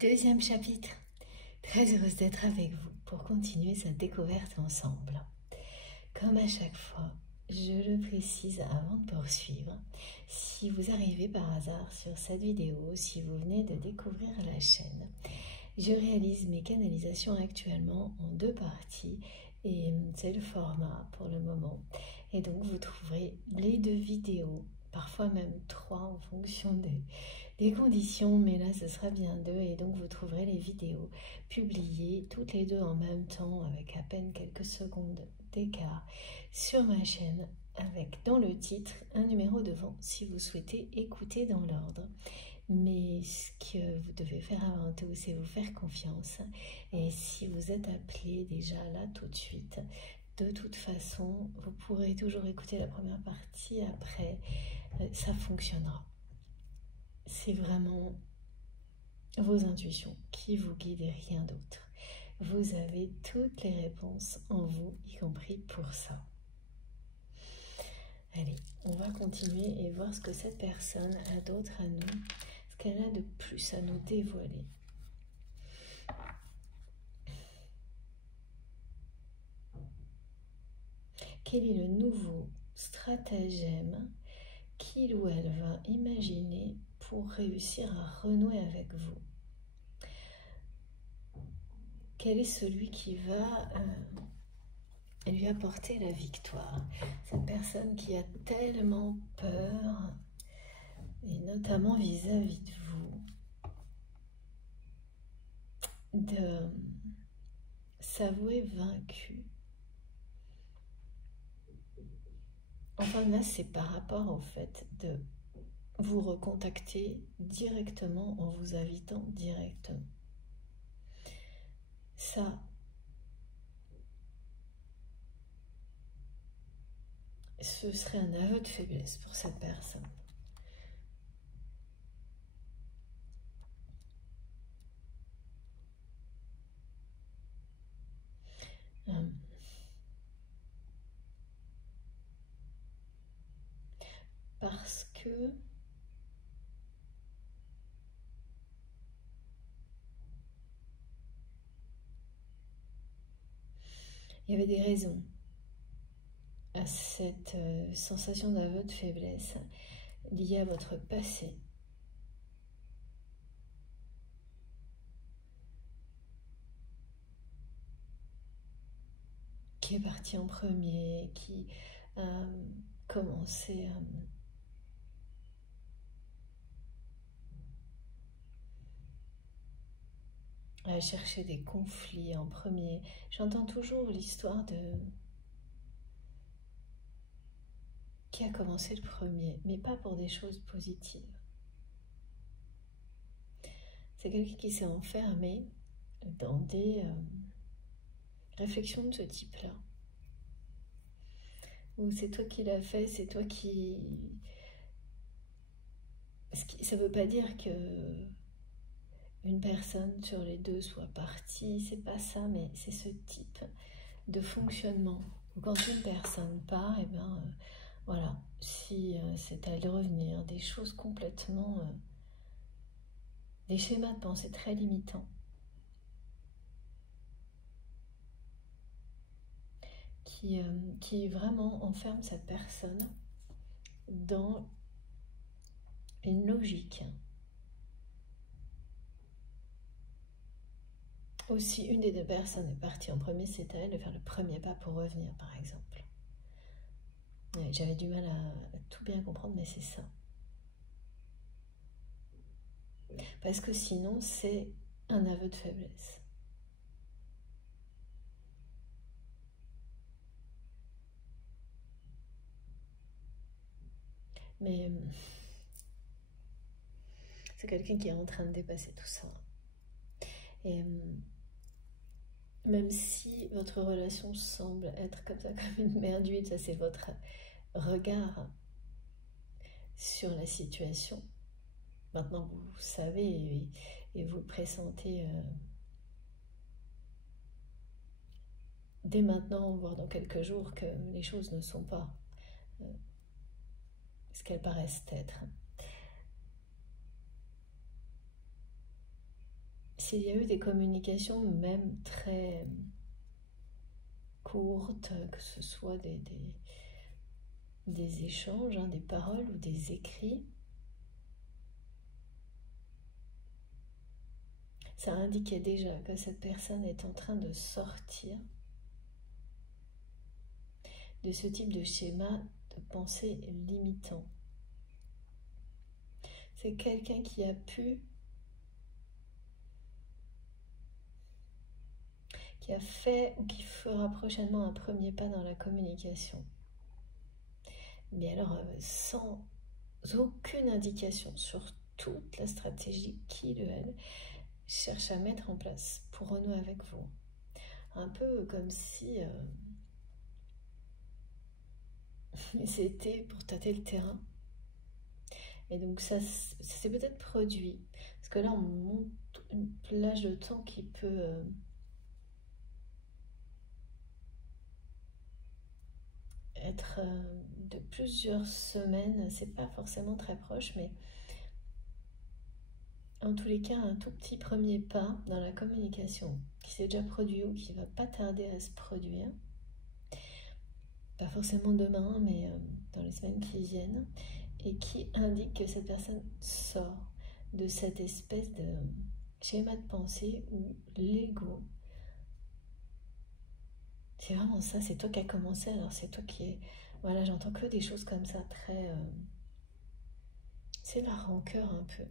Deuxième chapitre. Très heureuse d'être avec vous pour continuer cette découverte ensemble. Comme à chaque fois, je le précise avant de poursuivre, si vous arrivez par hasard sur cette vidéo, si vous venez de découvrir la chaîne, je réalise mes canalisations actuellement en 2 parties et c'est le format pour le moment. Et donc vous trouverez les 2 vidéos, parfois même 3 en fonction des conditions, mais là ce sera bien 2 et donc vous trouverez les vidéos publiées toutes les 2 en même temps avec à peine quelques secondes d'écart sur ma chaîne avec dans le titre un numéro devant si vous souhaitez écouter dans l'ordre. Mais ce que vous devez faire avant tout, c'est vous faire confiance. Et si vous êtes appelé déjà là tout de suite, de toute façon, vous pourrez toujours écouter la première partie après, ça fonctionnera. C'est vraiment vos intuitions qui vous guident et rien d'autre. Vous avez toutes les réponses en vous, y compris pour ça. Allez, on va continuer et voir ce que cette personne a d'autre à nous, ce qu'elle a de plus à nous dévoiler. Quel est le nouveau stratagème qu'il ou elle va imaginer pour réussir à renouer avec vous? Quel est celui qui va lui apporter la victoire? Cette personne qui a tellement peur, et notamment vis-à-vis de vous, de s'avouer vaincu. Enfin là, c'est par rapport au fait de vous recontacter directement en vous invitant directement. Ça, ce serait un aveu de faiblesse pour cette personne. Parce que il y avait des raisons à cette sensation d'aveu de faiblesse liée à votre passé. Qui est parti en premier, qui a commencé à chercher des conflits en premier. J'entends toujours l'histoire de qui a commencé le premier, mais pas pour des choses positives. C'est quelqu'un qui s'est enfermé dans des réflexions de ce type-là. Ou c'est toi qui l'as fait, c'est toi qui... Ça ne veut pas dire que une personne sur les 2 soit partie, c'est pas ça, mais c'est ce type de fonctionnement. Quand une personne part, et ben voilà, si c'est à y revenir, des choses complètement... des schémas de pensée très limitants. Qui vraiment enferme cette personne dans une logique. Aussi, une des 2 personnes est partie en premier, c'est à elle de faire le premier pas pour revenir, par exemple. Ouais, j'avais du mal à tout bien comprendre, mais c'est ça. Parce que sinon, c'est un aveu de faiblesse. Mais c'est quelqu'un qui est en train de dépasser tout ça. Et même si votre relation semble être comme ça, comme une mer d'huile, ça c'est votre regard sur la situation. Maintenant, vous savez et vous pressentez dès maintenant, voire dans quelques jours, que les choses ne sont pas ce qu'elles paraissent être. s'il y a eu des communications même très courtes, que ce soit des échanges, hein, des paroles ou des écrits, ça indiquait déjà que cette personne est en train de sortir de ce type de schéma de pensée limitant. C'est quelqu'un qui a fait ou qui fera prochainement un premier pas dans la communication. Mais alors, sans aucune indication sur toute la stratégie qu'il ou elle cherche à mettre en place pour renouer avec vous. Un peu comme si c'était pour tâter le terrain. Et donc ça s'est peut-être produit. Parce que là, on monte une plage de temps qui peut être de plusieurs semaines. C'est pas forcément très proche, mais en tous les cas, un tout petit premier pas dans la communication qui s'est déjà produit ou qui va pas tarder à se produire. Pas forcément demain, mais dans les semaines qui viennent. Et qui indique que cette personne sort de cette espèce de schéma de pensée où l'ego, c'est vraiment ça, c'est toi qui as commencé, alors c'est toi qui es... Voilà, j'entends que des choses comme ça, très... c'est la rancœur un peu.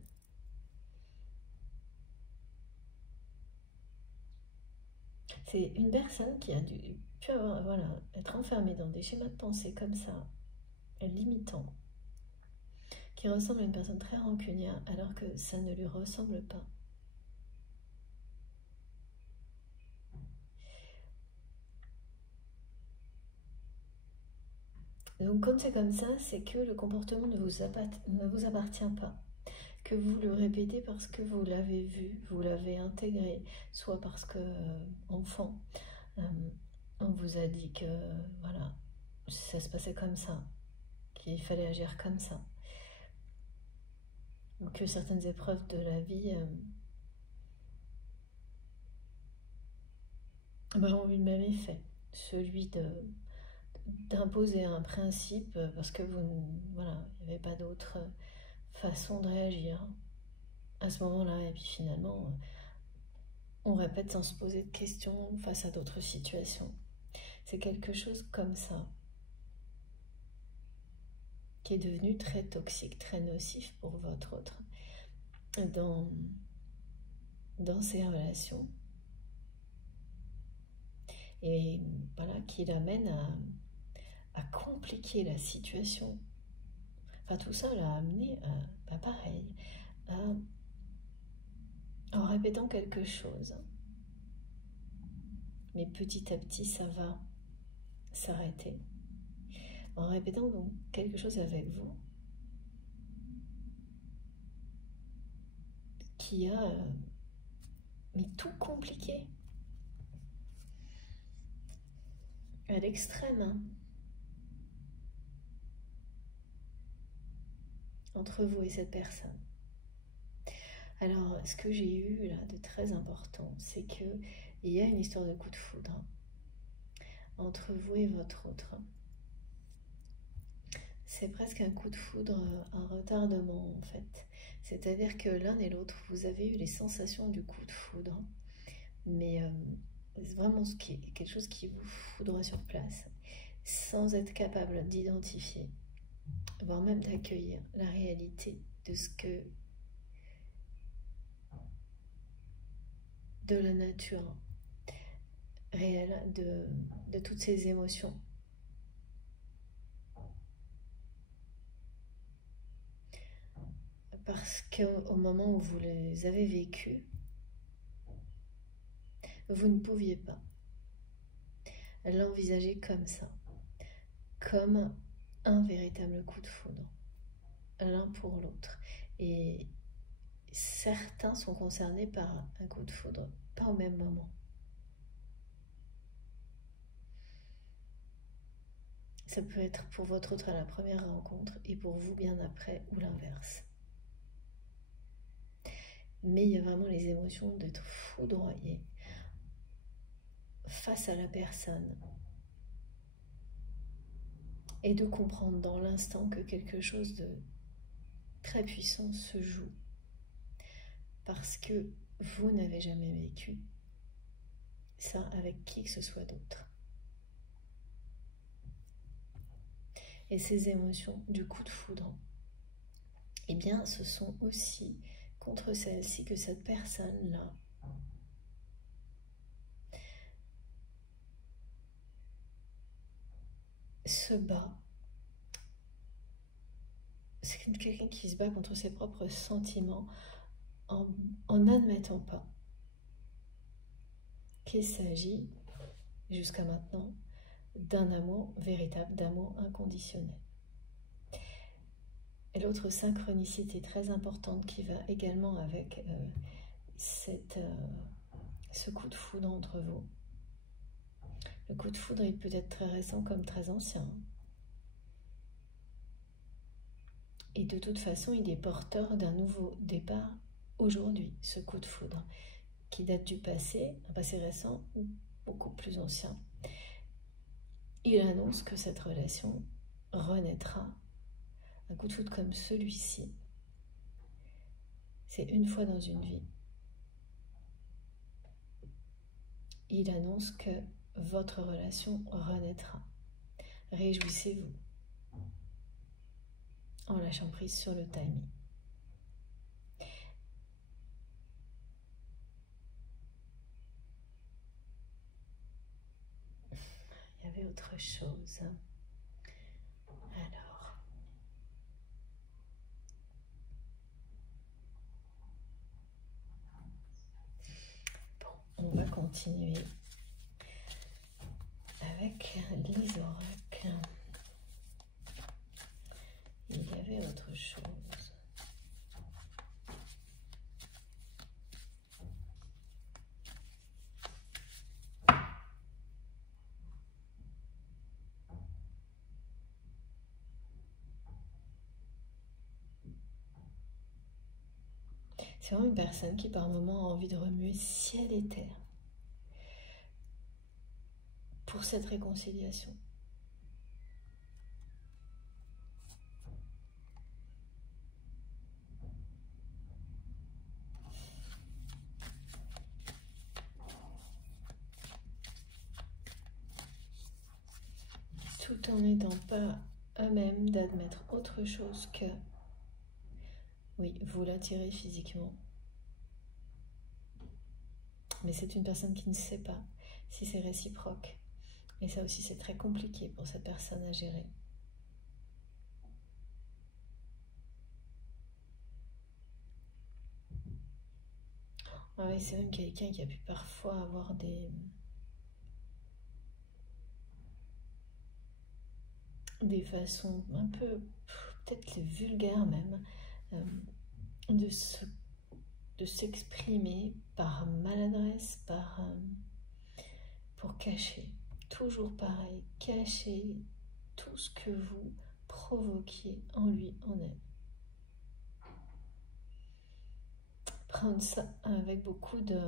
C'est une personne qui a pu avoir, voilà, être enfermée dans des schémas de pensée comme ça, limitants, qui ressemble à une personne très rancunière alors que ça ne lui ressemble pas. Donc quand c'est comme ça, c'est que le comportement ne vous appartient pas. Que vous le répétez parce que vous l'avez vu, vous l'avez intégré, soit parce que, enfant, on vous a dit que, voilà, ça se passait comme ça, qu'il fallait agir comme ça. Ou que certaines épreuves de la vie ont eu le même effet. Celui d'imposer un principe parce que voilà, il n'y avait pas d'autre façon de réagir à ce moment-là. Et puis finalement, on répète sans se poser de questions face à d'autres situations. C'est quelque chose comme ça qui est devenu très toxique, très nocif pour votre autre dans ces relations. Et voilà, qui l'amène à compliquer la situation. Enfin, tout ça l'a amené à pareil, en répétant quelque chose. Mais petit à petit, ça va s'arrêter. En répétant donc quelque chose avec vous qui a mais tout compliqué à l'extrême, hein, entre vous et cette personne. Alors, ce que j'ai eu là de très important, c'est que il y a une histoire de coup de foudre entre vous et votre autre. C'est presque un coup de foudre, un retardement en fait. C'est-à-dire que l'un et l'autre, vous avez eu les sensations du coup de foudre, mais c'est vraiment quelque chose qui vous foudroie sur place, sans être capable d'identifier, voire même d'accueillir la réalité de ce que, de la nature réelle de toutes ces émotions. Parce qu'au moment où vous les avez vécues, vous ne pouviez pas l'envisager comme ça, comme un véritable coup de foudre, l'un pour l'autre. Et certains sont concernés par un coup de foudre, pas au même moment. Ça peut être pour votre autre à la première rencontre et pour vous bien après, ou l'inverse. mais il y a vraiment les émotions d'être foudroyé face à la personne et de comprendre dans l'instant que quelque chose de très puissant se joue parce que vous n'avez jamais vécu ça avec qui que ce soit d'autre. Et ces émotions du coup de foudre, eh bien ce sont aussi contre celles-ci que cette personne-là se bat. C'est quelqu'un qui se bat contre ses propres sentiments en n'admettant pas qu'il s'agit, jusqu'à maintenant, d'un amour véritable, d'amour inconditionnel. Et l'autre synchronicité très importante qui va également avec ce coup de foudre entre vous. Le coup de foudre, il peut être très récent comme très ancien. Et de toute façon, il est porteur d'un nouveau départ aujourd'hui, ce coup de foudre, qui date du passé, un passé récent ou beaucoup plus ancien. Il annonce que cette relation renaîtra. Un coup de foudre comme celui-ci, c'est une fois dans une vie. Il annonce que votre relation renaîtra. Réjouissez-vous en lâchant prise sur le timing. Il y avait autre chose. Alors, bon, on va continuer avec les oracles. Il y avait autre chose. C'est vraiment une personne qui par moments a envie de remuer ciel et terre pour cette réconciliation. Tout en n'étant pas eux-mêmes d'admettre autre chose que oui, vous l'attirez physiquement. Mais c'est une personne qui ne sait pas si c'est réciproque. Et ça aussi, c'est très compliqué pour cette personne à gérer. Ah oui, c'est même quelqu'un qui a pu parfois avoir des façons un peu, peut-être vulgaires même, de s'exprimer par maladresse, pour cacher. Toujours pareil, cacher tout ce que vous provoquiez en lui, en elle. Prendre ça avec beaucoup de...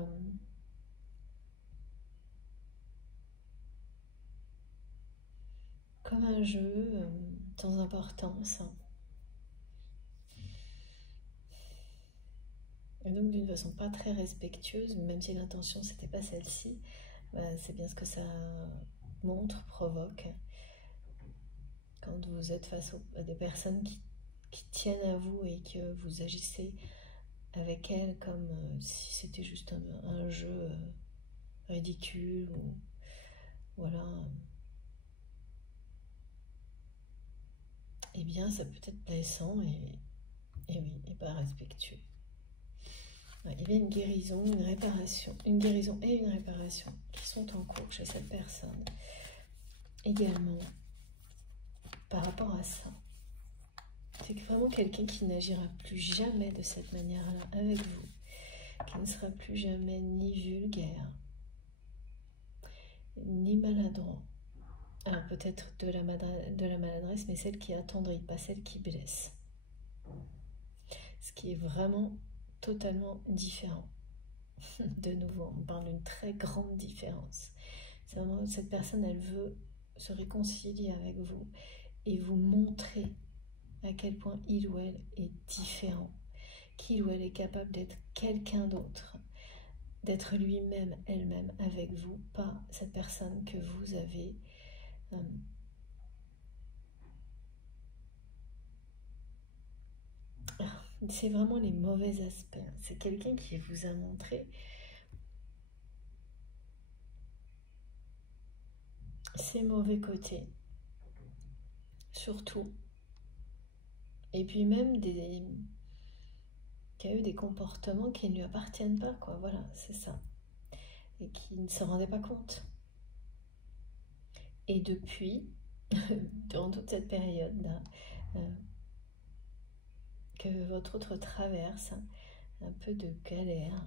comme un jeu sans importance. Et donc d'une façon pas très respectueuse, même si l'intention c'était pas celle-ci, c'est bien ce que ça montre, provoque. Quand vous êtes face à des personnes qui tiennent à vous et que vous agissez avec elles comme si c'était juste un jeu ridicule ou voilà, eh bien ça peut être blessant et oui, et pas respectueux. Ouais, il y a une guérison, une réparation, une guérison et une réparation qui sont en cours chez cette personne. Également, par rapport à ça, c'est vraiment quelqu'un qui n'agira plus jamais de cette manière-là avec vous, qui ne sera plus jamais ni vulgaire, ni maladroit. Alors peut-être de la maladresse, mais celle qui attendrit, pas celle qui blesse. Ce qui est vraiment totalement différent. De nouveau, on parle d'une très grande différence. C'est vraiment, cette personne, elle veut se réconcilier avec vous et vous montrer à quel point il ou elle est différent, qu'il ou elle est capable d'être quelqu'un d'autre, d'être lui-même, elle-même avec vous, pas cette personne que vous avez c'est vraiment les mauvais aspects. C'est quelqu'un qui vous a montré ses mauvais côtés, surtout. Et puis même qui a eu des comportements qui ne lui appartiennent pas, quoi. Voilà, c'est ça. Et qui ne se rendait pas compte. Et depuis, durant toute cette période-là, que votre autre traverse un peu de galère.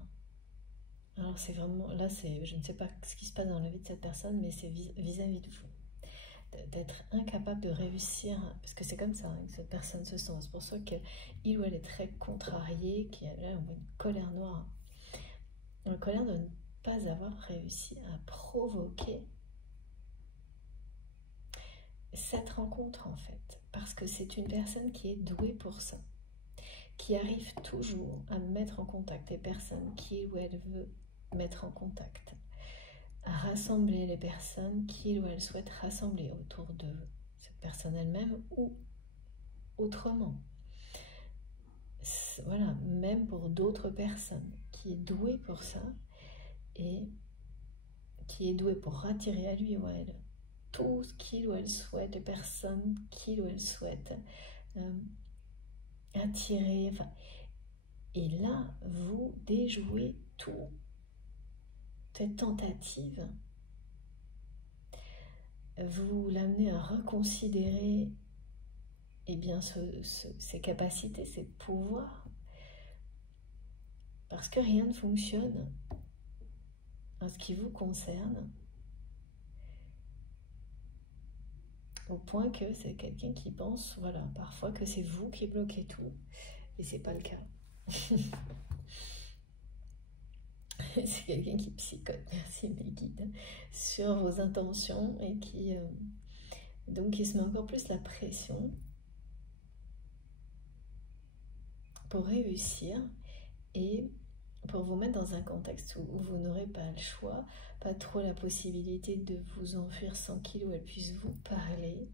Alors c'est vraiment, là je ne sais pas ce qui se passe dans la vie de cette personne, mais c'est vis-à-vis de vous. D'être incapable de réussir, parce que c'est comme ça que cette personne se sent. C'est pour ça qu'il ou elle est très contrarié, qu'il a une colère noire. Une colère de ne pas avoir réussi à provoquer cette rencontre en fait. Parce que c'est une personne qui est douée pour ça. Qui arrive toujours à mettre en contact les personnes qu'il ou elle veut mettre en contact. À rassembler les personnes qu'il ou elle souhaite rassembler autour de cette personne elle-même ou autrement. Voilà, même pour d'autres personnes, qui est douée pour ça et qui est douée pour attirer à lui ou à elle tout ce qu'il ou elle souhaite, les personnes qu'il ou elle souhaite attirer. Enfin, et là, vous déjouez tout. Cette tentative, vous l'amenez à reconsidérer ses capacités, ses pouvoirs, parce que rien ne fonctionne en ce qui vous concerne, au point que c'est quelqu'un qui pense, voilà, parfois que c'est vous qui bloquez tout, et c'est pas le cas. C'est quelqu'un qui psychote, merci mes guides, sur vos intentions et donc il se met encore plus la pression pour réussir et pour vous mettre dans un contexte où vous n'aurez pas le choix, pas trop la possibilité de vous enfuir sans qu'il ou elle puisse vous parler.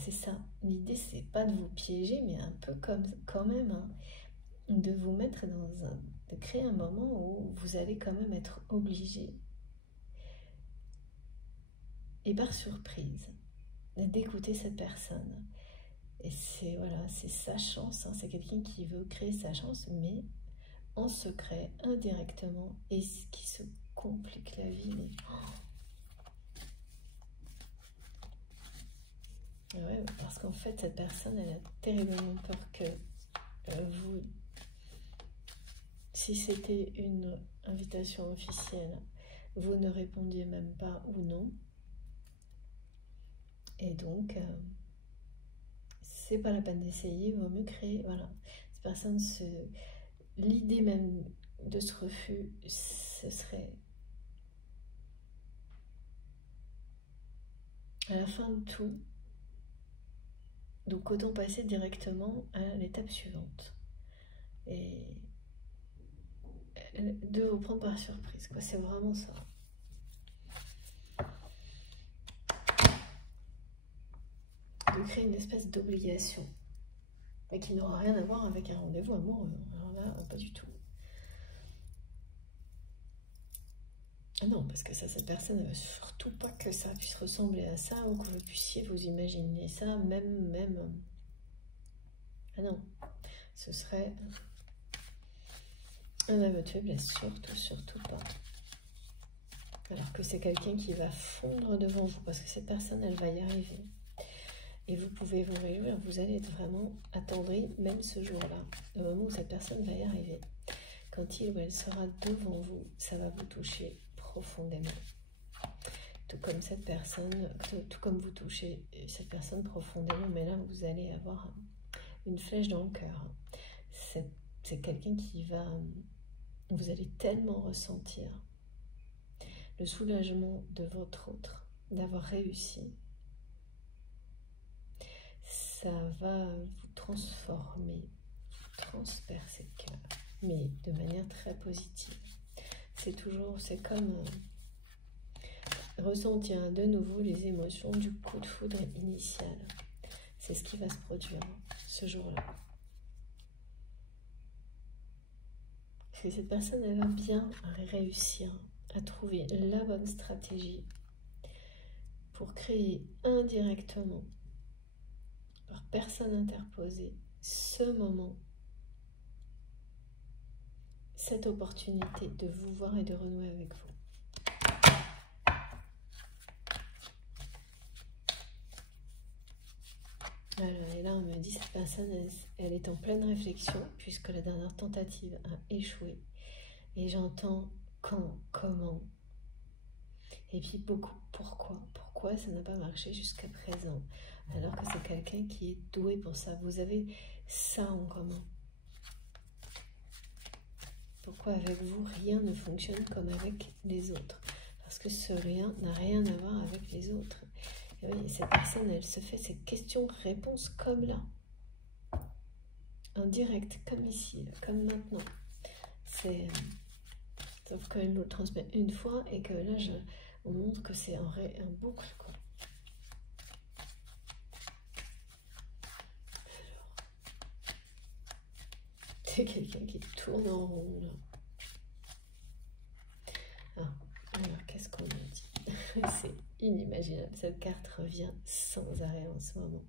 C'est ça, l'idée c'est pas de vous piéger, mais un peu comme quand même, hein, de vous mettre de créer un moment où vous allez quand même être obligé, et par surprise, d'écouter cette personne. Et c'est voilà, c'est sa chance, hein, c'est quelqu'un qui veut créer sa chance, mais en secret, indirectement, et ce qui se complique la vie. Mais... ouais, parce qu'en fait, cette personne, elle a terriblement peur que vous, si c'était une invitation officielle, vous ne répondiez même pas ou non. Et donc, c'est pas la peine d'essayer, il vaut mieux créer, voilà. Cette personne, l'idée même de ce refus, ce serait à la fin de tout. Donc autant passer directement à l'étape suivante. Et de vous prendre par surprise, quoi. C'est vraiment ça. De créer une espèce d'obligation, mais qui n'aura rien à voir avec un rendez-vous amoureux. Alors là, pas du tout. Ah non, parce que ça, cette personne ne veut surtout pas que ça puisse ressembler à ça, ou que vous puissiez vous imaginer ça, même... Ah non, ce serait un aveu de faiblesse, surtout pas. Alors que c'est quelqu'un qui va fondre devant vous, parce que cette personne, elle va y arriver. Et vous pouvez vous réjouir, vous allez être vraiment attendri, même ce jour-là, au moment où cette personne va y arriver. Quand il ou elle sera devant vous, ça va vous toucher profondément. Tout comme cette personne, tout comme vous touchez cette personne profondément, mais là, vous allez avoir une flèche dans le cœur. C'est quelqu'un qui va... Vous allez tellement ressentir le soulagement de votre autre, d'avoir réussi. Ça va vous transformer, transpercer le cœur, mais de manière très positive. C'est comme ressentir de nouveau les émotions du coup de foudre initial. C'est ce qui va se produire ce jour-là. Parce que cette personne, elle va bien réussir à trouver la bonne stratégie pour créer indirectement, par personne interposée, ce moment, cette opportunité de vous voir et de renouer avec vous. Alors, et là, on me dit, cette personne, elle est en pleine réflexion, puisque la dernière tentative a échoué. Et j'entends quand, comment, et puis beaucoup pourquoi. Pourquoi ça n'a pas marché jusqu'à présent, alors que c'est quelqu'un qui est doué pour ça. Vous avez ça en commun. Pourquoi avec vous, rien ne fonctionne comme avec les autres? Parce que ce rien n'a rien à voir avec les autres. Et oui, cette personne, elle se fait ces questions-réponses comme là. En direct, comme ici, là, comme maintenant. Sauf qu'elle nous le transmet une fois et que là, on montre que c'est un boucle, quoi. C'est quelqu'un qui tourne en rond, là. Ah, alors, qu'est-ce qu'on a dit? C'est inimaginable. Cette carte revient sans arrêt en ce moment.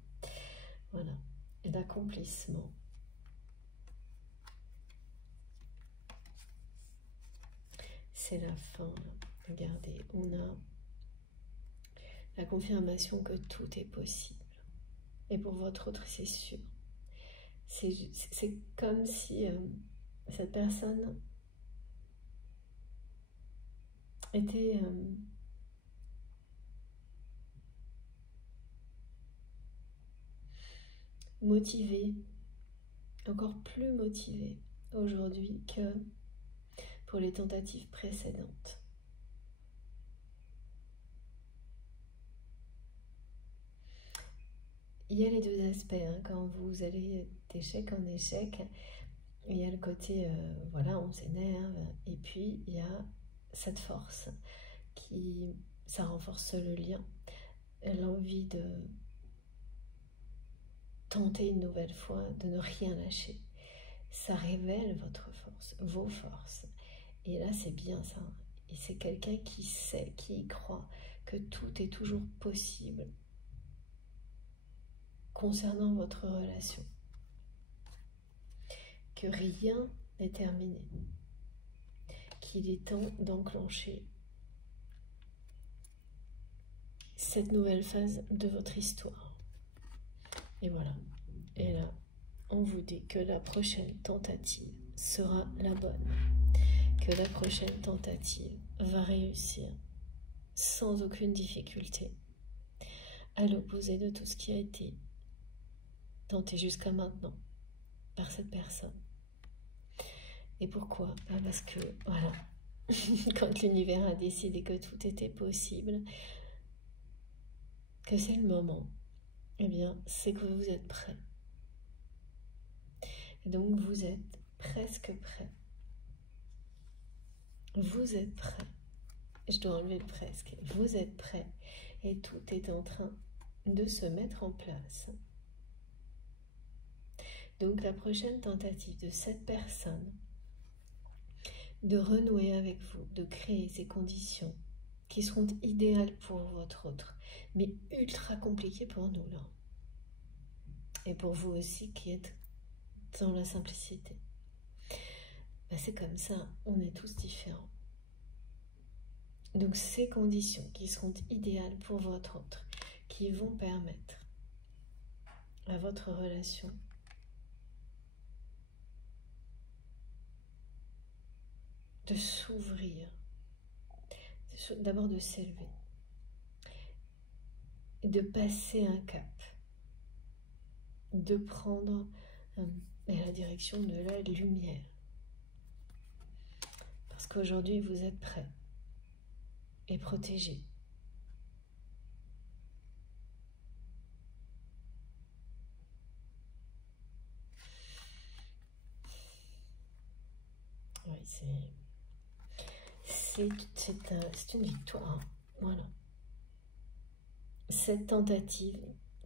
Voilà. Et l'accomplissement. C'est la fin, là. Regardez, on a la confirmation que tout est possible. Et pour votre autre, c'est sûr. C'est comme si cette personne était motivée, encore plus motivée aujourd'hui que pour les tentatives précédentes. Il y a les deux aspects, hein, quand vous allez d'échec en échec, il y a le côté, voilà, on s'énerve, et puis il y a cette force ça renforce le lien, l'envie de tenter une nouvelle fois, de ne rien lâcher. Ça révèle votre force, vos forces. Et là, c'est bien ça. Et c'est quelqu'un qui sait, qui y croit, que tout est toujours possible concernant votre relation. Que rien n'est terminé. Qu'il est temps d'enclencher cette nouvelle phase de votre histoire. Et voilà. Et là, on vous dit que la prochaine tentative sera la bonne. Que la prochaine tentative va réussir sans aucune difficulté, à l'opposé de tout ce qui a été tenté jusqu'à maintenant par cette personne. Et pourquoi? Parce que, voilà, quand l'univers a décidé que tout était possible, que c'est le moment, eh bien, c'est que vous êtes prêt. Et donc, vous êtes presque prêt. Vous êtes prêt. Je dois enlever le presque. Vous êtes prêt. Et tout est en train de se mettre en place. Donc, la prochaine tentative de cette personne de renouer avec vous, de créer ces conditions qui seront idéales pour votre autre, mais ultra compliquées pour nous, là. Et pour vous aussi qui êtes dans la simplicité. Ben, c'est comme ça, on est tous différents. Donc ces conditions qui seront idéales pour votre autre, qui vont permettre à votre relation de s'ouvrir, d'abord de s'élever, de passer un cap, de prendre mais la direction de la lumière. Parce qu'aujourd'hui, vous êtes prêts et protégés. Oui, c'est une victoire. Voilà. Cette tentative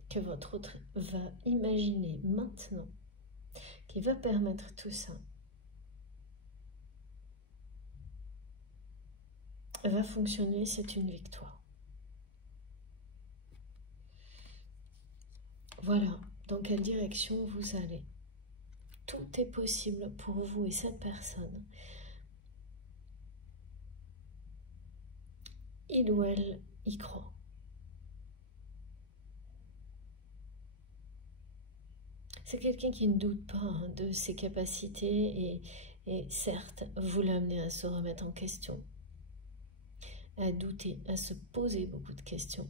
que votre autre va imaginer maintenant, qui va permettre tout ça, va fonctionner, c'est une victoire. Voilà, dans quelle direction vous allez. Tout est possible pour vous et cette personne. Il ou elle y croit. C'est quelqu'un qui ne doute pas de ses capacités et certes, vous l'amenez à se remettre en question, à douter, à se poser beaucoup de questions.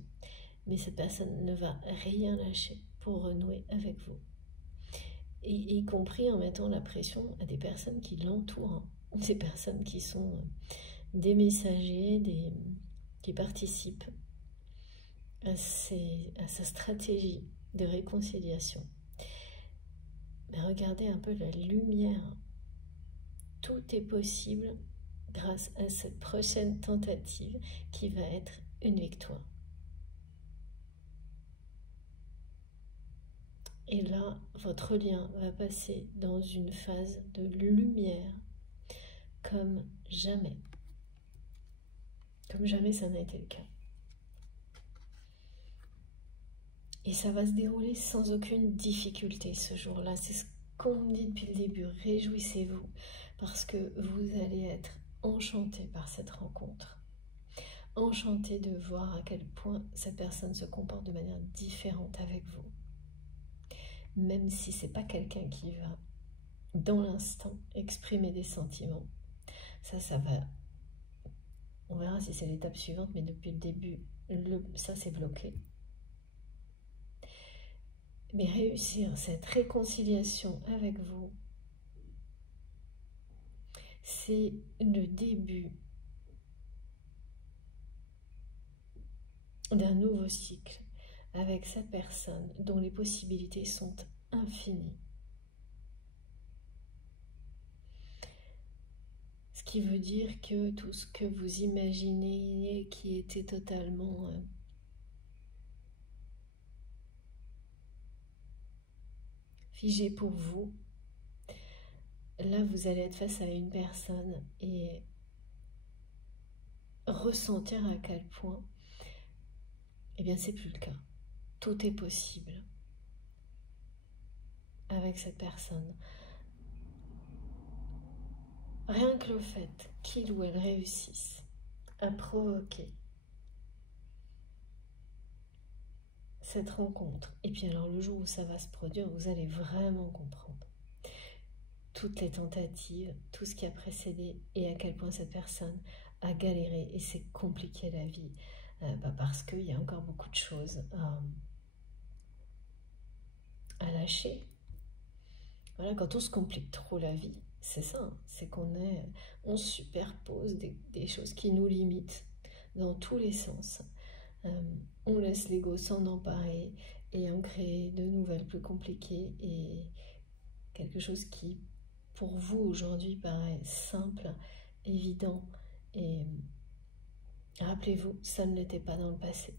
Mais cette personne ne va rien lâcher pour renouer avec vous. Et y compris en mettant la pression à des personnes qui l'entourent, des personnes qui sont des messagers, qui participent à sa stratégie de réconciliation. Mais regardez un peu la lumière. Tout est possible grâce à cette prochaine tentative qui va être une victoire. Et là, votre lien va passer dans une phase de lumière comme jamais. Comme jamais ça n'a été le cas. Et ça va se dérouler sans aucune difficulté ce jour-là. C'est ce qu'on me dit depuis le début. Réjouissez-vous parce que vous allez être enchanté par cette rencontre. Enchanté de voir à quel point cette personne se comporte de manière différente avec vous. Même si ce n'est pas quelqu'un qui va, dans l'instant, exprimer des sentiments. Ça va... On verra si c'est l'étape suivante, mais depuis le début, ça c'est bloqué. Mais réussir cette réconciliation avec vous, c'est le début d'un nouveau cycle avec cette personne dont les possibilités sont infinies. Ce qui veut dire que tout ce que vous imaginez qui était totalement figé pour vous, là vous allez être face à une personne et ressentir à quel point, eh bien c'est plus le cas. Tout est possible avec cette personne. Rien que le fait qu'il ou elle réussisse à provoquer cette rencontre, et puis alors le jour où ça va se produire, vous allez vraiment comprendre toutes les tentatives, tout ce qui a précédé et à quel point cette personne a galéré et c'est compliqué la vie, parce qu'il y a encore beaucoup de choses à lâcher. Voilà, quand on se complique trop la vie, c'est ça, hein, c'est on superpose des choses qui nous limitent dans tous les sens. On laisse l'ego s'en emparer et en créer de nouvelles plus compliquées et quelque chose qui, pour vous aujourd'hui, paraît simple, évident et rappelez-vous, ça ne l'était pas dans le passé.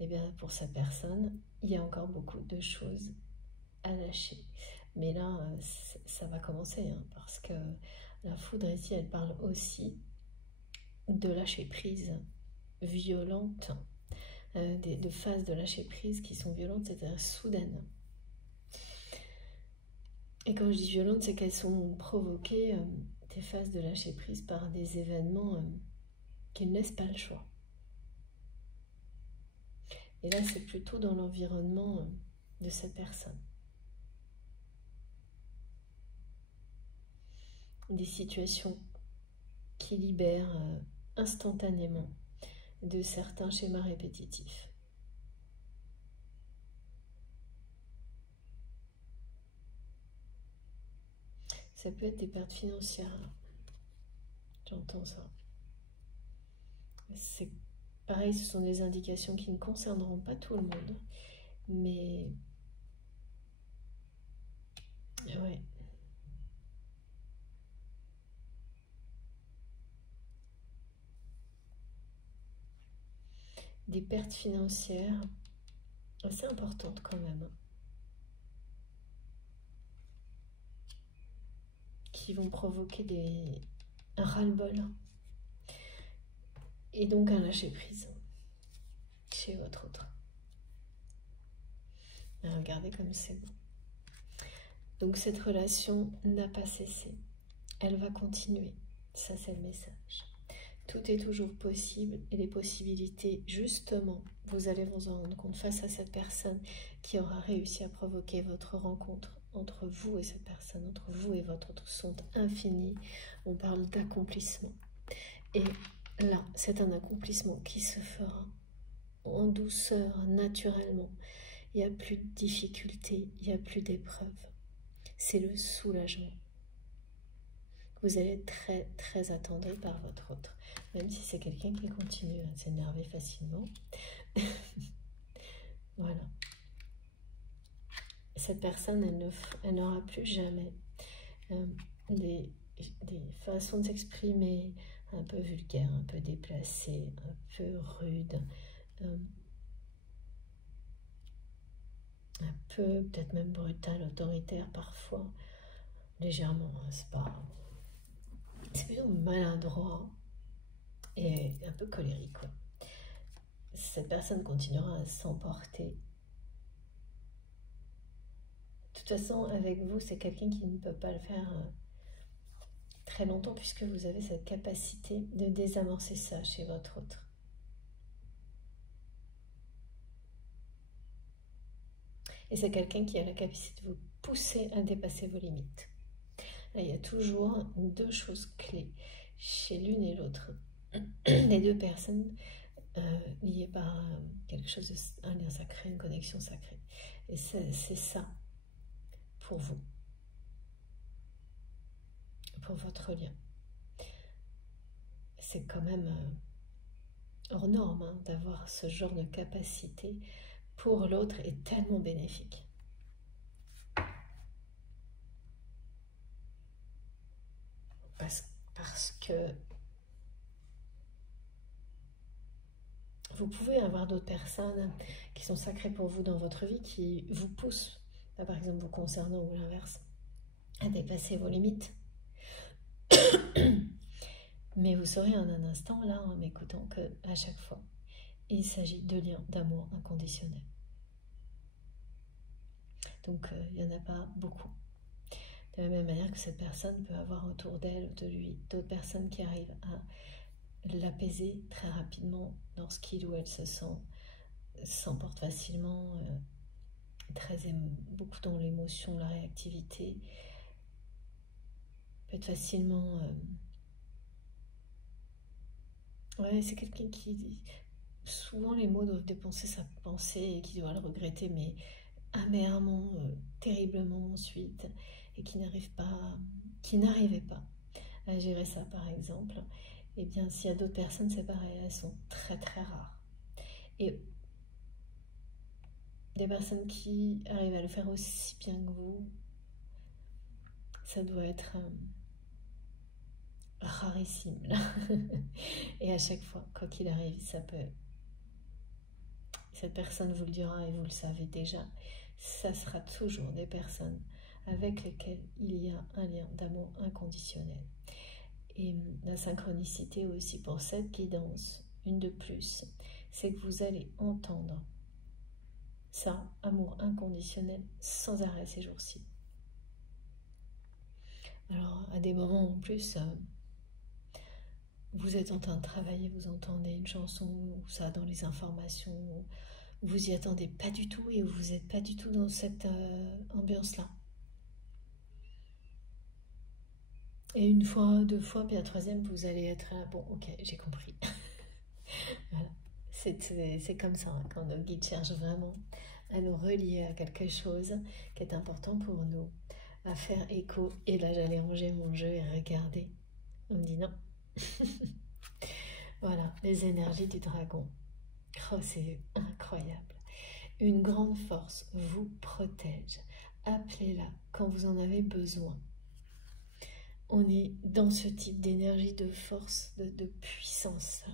Et bien pour cette personne, il y a encore beaucoup de choses à lâcher. Mais là, ça va commencer, hein, parce que la foudre ici, elle parle aussi de lâcher prise violente, de phases de lâcher prise qui sont violentes, c'est-à-dire soudaines. Et quand je dis violentes, c'est qu'elles sont provoquées, des phases de lâcher prise par des événements qui ne laissent pas le choix. Et là, c'est plutôt dans l'environnement de cette personne. Des situations qui libèrent instantanément de certains schémas répétitifs. Ça peut être des pertes financières. J'entends ça. C'est pareil, ce sont des indications qui ne concerneront pas tout le monde. Mais... ouais. Des pertes financières assez importantes quand même. Qui vont provoquer un ras-le-bol. Et donc un lâcher-prise chez votre autre. Regardez comme c'est bon. Donc cette relation n'a pas cessé. Elle va continuer. Ça, c'est le message. Tout est toujours possible et les possibilités, justement, vous allez vous en rendre compte face à cette personne qui aura réussi à provoquer votre rencontre entre vous et cette personne, entre vous et votre autre, sont infinies. On parle d'accomplissement. Et là, c'est un accomplissement qui se fera en douceur, naturellement. Il n'y a plus de difficultés, il n'y a plus d'épreuves. C'est le soulagement. Vous allez être très, très attendri par votre autre. Même si c'est quelqu'un qui continue à s'énerver facilement. Voilà. Cette personne, elle n'aura plus jamais des façons de s'exprimer un peu vulgaires, un peu déplacées, un peu rudes, un peu peut-être même brutales, autoritaires parfois, légèrement, hein, c'est plutôt maladroit et un peu colérique, quoi. Cette personne continuera à s'emporter. De toute façon, avec vous, c'est quelqu'un qui ne peut pas le faire très longtemps puisque vous avez cette capacité de désamorcer ça chez votre autre. Et c'est quelqu'un qui a la capacité de vous pousser à dépasser vos limites. Là, il y a toujours deux choses clés chez l'une et l'autre. Les deux personnes liées par quelque chose, un lien sacré, une connexion sacrée. Et c'est ça pour vous, pour votre lien. C'est quand même hors norme hein, d'avoir ce genre de capacité pour l'autre est tellement bénéfique. Parce que vous pouvez avoir d'autres personnes qui sont sacrées pour vous dans votre vie, qui vous poussent, par exemple vous concernant ou l'inverse, à dépasser vos limites. Mais vous saurez en un instant, là, en m'écoutant, qu'à chaque fois, il s'agit de liens d'amour inconditionnel. Donc, il n'y en a pas beaucoup. De la même manière que cette personne peut avoir autour d'elle, de lui, d'autres personnes qui arrivent à l'apaiser très rapidement lorsqu'il ou elle s'emporte facilement, beaucoup dans l'émotion, la réactivité, peut être facilement... ouais, c'est quelqu'un qui... Souvent les mots doivent dépenser sa pensée et qui doit le regretter, mais amèrement, terriblement ensuite, et qui n'arrivait pas à gérer ça par exemple. Eh bien, s'il y a d'autres personnes, c'est pareil, elles sont très très rares. Et des personnes qui arrivent à le faire aussi bien que vous, ça doit être rarissime. Et à chaque fois, quoi qu'il arrive, ça peut... Cette personne vous le dira et vous le savez déjà, ça sera toujours des personnes avec lesquelles il y a un lien d'amour inconditionnel. Et la synchronicité aussi pour cette guidance, une de plus, c'est que vous allez entendre ça, amour inconditionnel, sans arrêt ces jours-ci. Alors, à des moments en plus, vous êtes en train de travailler, vous entendez une chanson, ou ça dans les informations, vous y attendez pas du tout et vous n'êtes pas du tout dans cette ambiance-là. Et une fois, deux fois, puis la troisième, vous allez être là, bon, ok, j'ai compris. Voilà, c'est comme ça, hein, quand nos guides cherchent vraiment à nous relier à quelque chose qui est important pour nous. à faire écho. Et là, j'allais ranger mon jeu et regarder. On me dit non. Voilà, les énergies du dragon. Oh, c'est incroyable. Une grande force vous protège. Appelez-la quand vous en avez besoin. On est dans ce type d'énergie, de force, de puissance.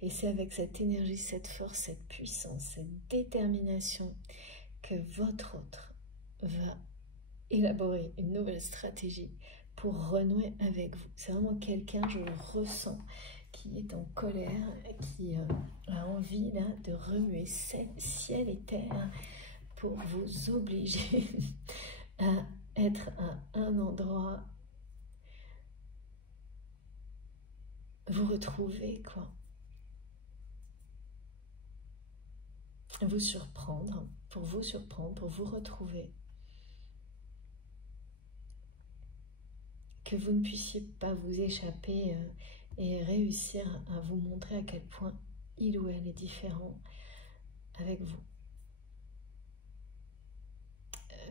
Et c'est avec cette énergie, cette force, cette puissance, cette détermination que votre autre va élaborer une nouvelle stratégie pour renouer avec vous. C'est vraiment quelqu'un, je le ressens, qui est en colère, qui a envie là, de remuer ciel et terre pour vous obliger à être à un endroit, vous retrouver, quoi. Vous surprendre, pour vous retrouver. Que vous ne puissiez pas vous échapper et réussir à vous montrer à quel point il ou elle est différent avec vous.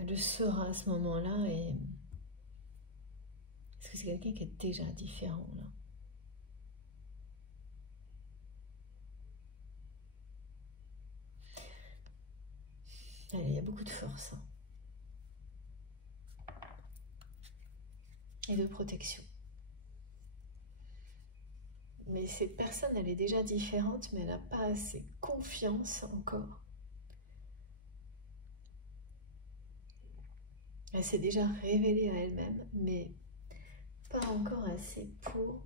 Le sera à ce moment-là, et est-ce que c'est quelqu'un qui est déjà différent là? Allez, il y a beaucoup de force hein, et de protection. Mais cette personne, elle est déjà différente, mais elle n'a pas assez confiance encore. Elle s'est déjà révélée à elle-même, mais pas encore assez pour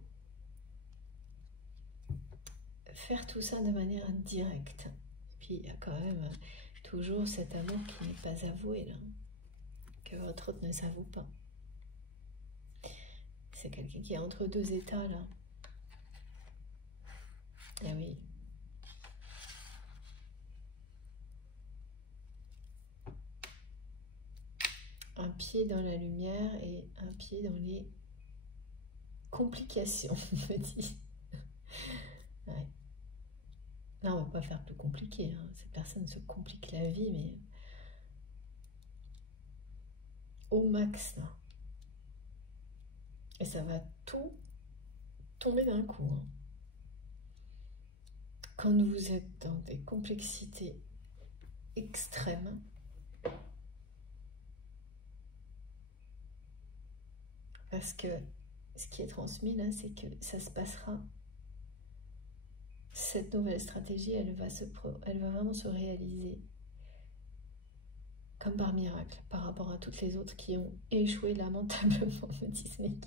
faire tout ça de manière directe. Puis il y a quand même toujours cet amour qui n'est pas avoué là, que votre autre ne s'avoue pas. C'est quelqu'un qui est entre deux états là. Ah oui. Un pied dans la lumière et un pied dans les complications, on me dit. Ouais. Là, on va pas faire plus compliqué. Hein. Cette personne se complique la vie, mais au max là. Et ça va tout tomber d'un coup. Hein. Quand vous êtes dans des complexités extrêmes, parce que ce qui est transmis là, c'est que ça se passera. Cette nouvelle stratégie, elle va vraiment se réaliser comme par miracle par rapport à toutes les autres qui ont échoué lamentablement, me disent mes guides.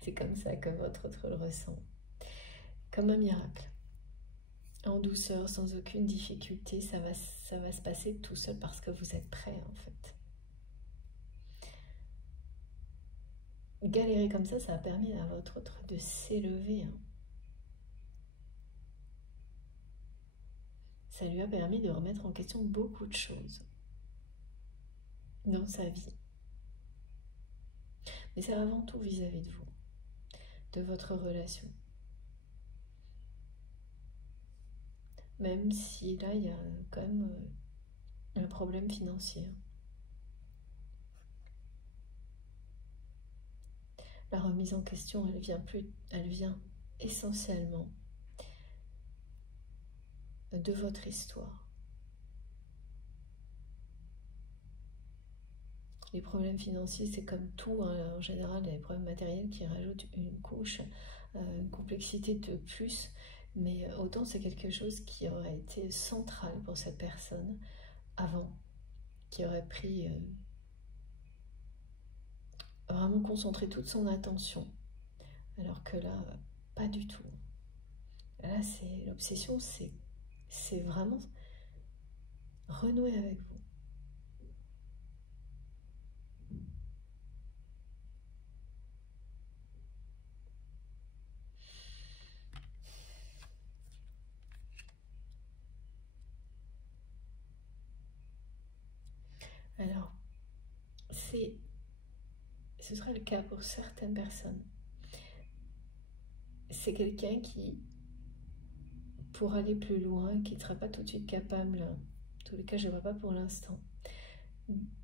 C'est comme ça que votre autre le ressent. Comme un miracle. En douceur, sans aucune difficulté, ça va se passer tout seul parce que vous êtes prêts en fait. Galérer comme ça a permis à votre autre de s'élever. Hein. Ça lui a permis de remettre en question beaucoup de choses dans sa vie. Mais c'est avant tout vis-à-vis de vous, de votre relation. Même si là, il y a quand même un problème financier. La remise en question, elle vient essentiellement de votre histoire. Les problèmes financiers, c'est comme tout, hein, en général, les problèmes matériels qui rajoutent une couche, une complexité de plus, mais autant c'est quelque chose qui aurait été central pour cette personne avant, qui aurait pris, vraiment concentré toute son attention, alors que là, pas du tout. Là, c'est l'obsession, c'est vraiment renouer avec vous. Alors, ce sera le cas pour certaines personnes. C'est quelqu'un qui, pour aller plus loin, qui ne sera pas tout de suite capable, en tous les cas je ne vois pas pour l'instant,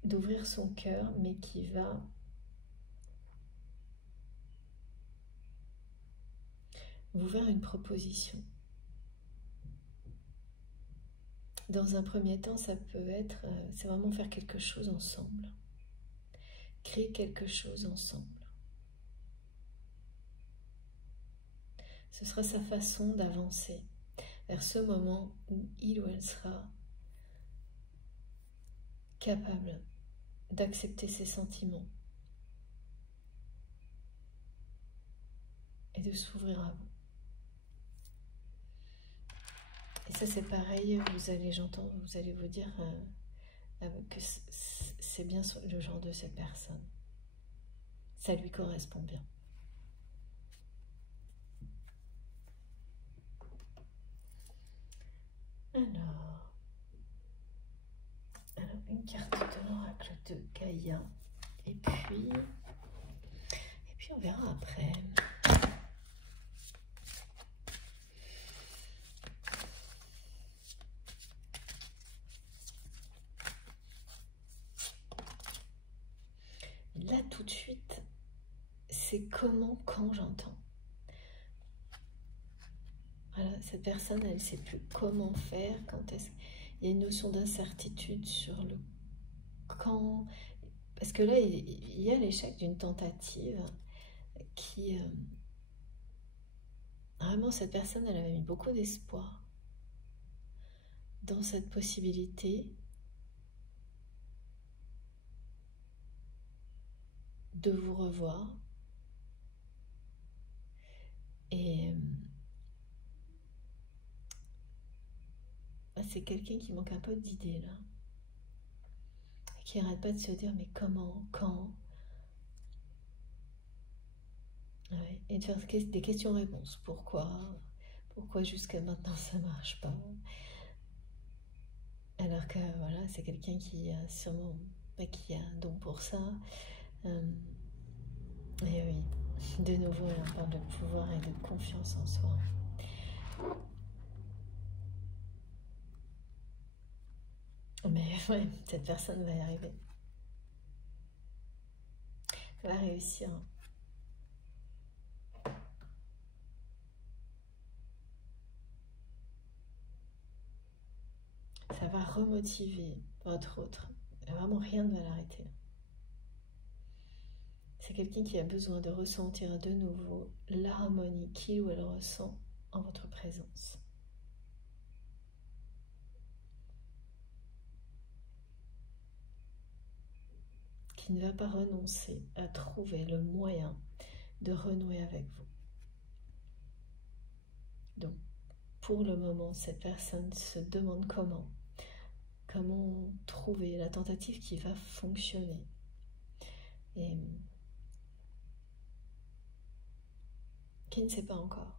d'ouvrir son cœur, mais qui va vous faire une proposition. Dans un premier temps, ça peut être, c'est vraiment faire quelque chose ensemble. Créer quelque chose ensemble. Ce sera sa façon d'avancer vers ce moment où il ou elle sera capable d'accepter ses sentiments et de s'ouvrir à vous. Et ça c'est pareil, vous allez vous dire que c'est bien le genre de cette personne. Ça lui correspond bien. Alors une carte de l'oracle de Gaïa. Et puis on verra après. Là tout de suite, c'est comment, quand j'entends. Voilà, cette personne, elle ne sait plus comment faire, quand est-ce. Il y a une notion d'incertitude sur le quand. Parce que là, il y a l'échec d'une tentative qui... vraiment, cette personne, elle avait mis beaucoup d'espoir dans cette possibilité de vous revoir. Et c'est quelqu'un qui manque un peu d'idées là. Qui n'arrête pas de se dire mais comment, quand. Ouais. Et de faire des questions-réponses. Pourquoi jusqu'à maintenant ça ne marche pas. Alors que voilà, c'est quelqu'un qui a sûrement qui a un don pour ça. Et oui, de nouveau, on parle de pouvoir et de confiance en soi. Mais ouais, cette personne va y arriver. Elle va réussir. Ça va remotiver votre autre. Vraiment, rien ne va l'arrêter. C'est quelqu'un qui a besoin de ressentir de nouveau l'harmonie qu'il ou elle ressent en votre présence. Qui ne va pas renoncer à trouver le moyen de renouer avec vous. Donc, pour le moment, cette personne se demande comment trouver la tentative qui va fonctionner. Et qui ne sait pas encore.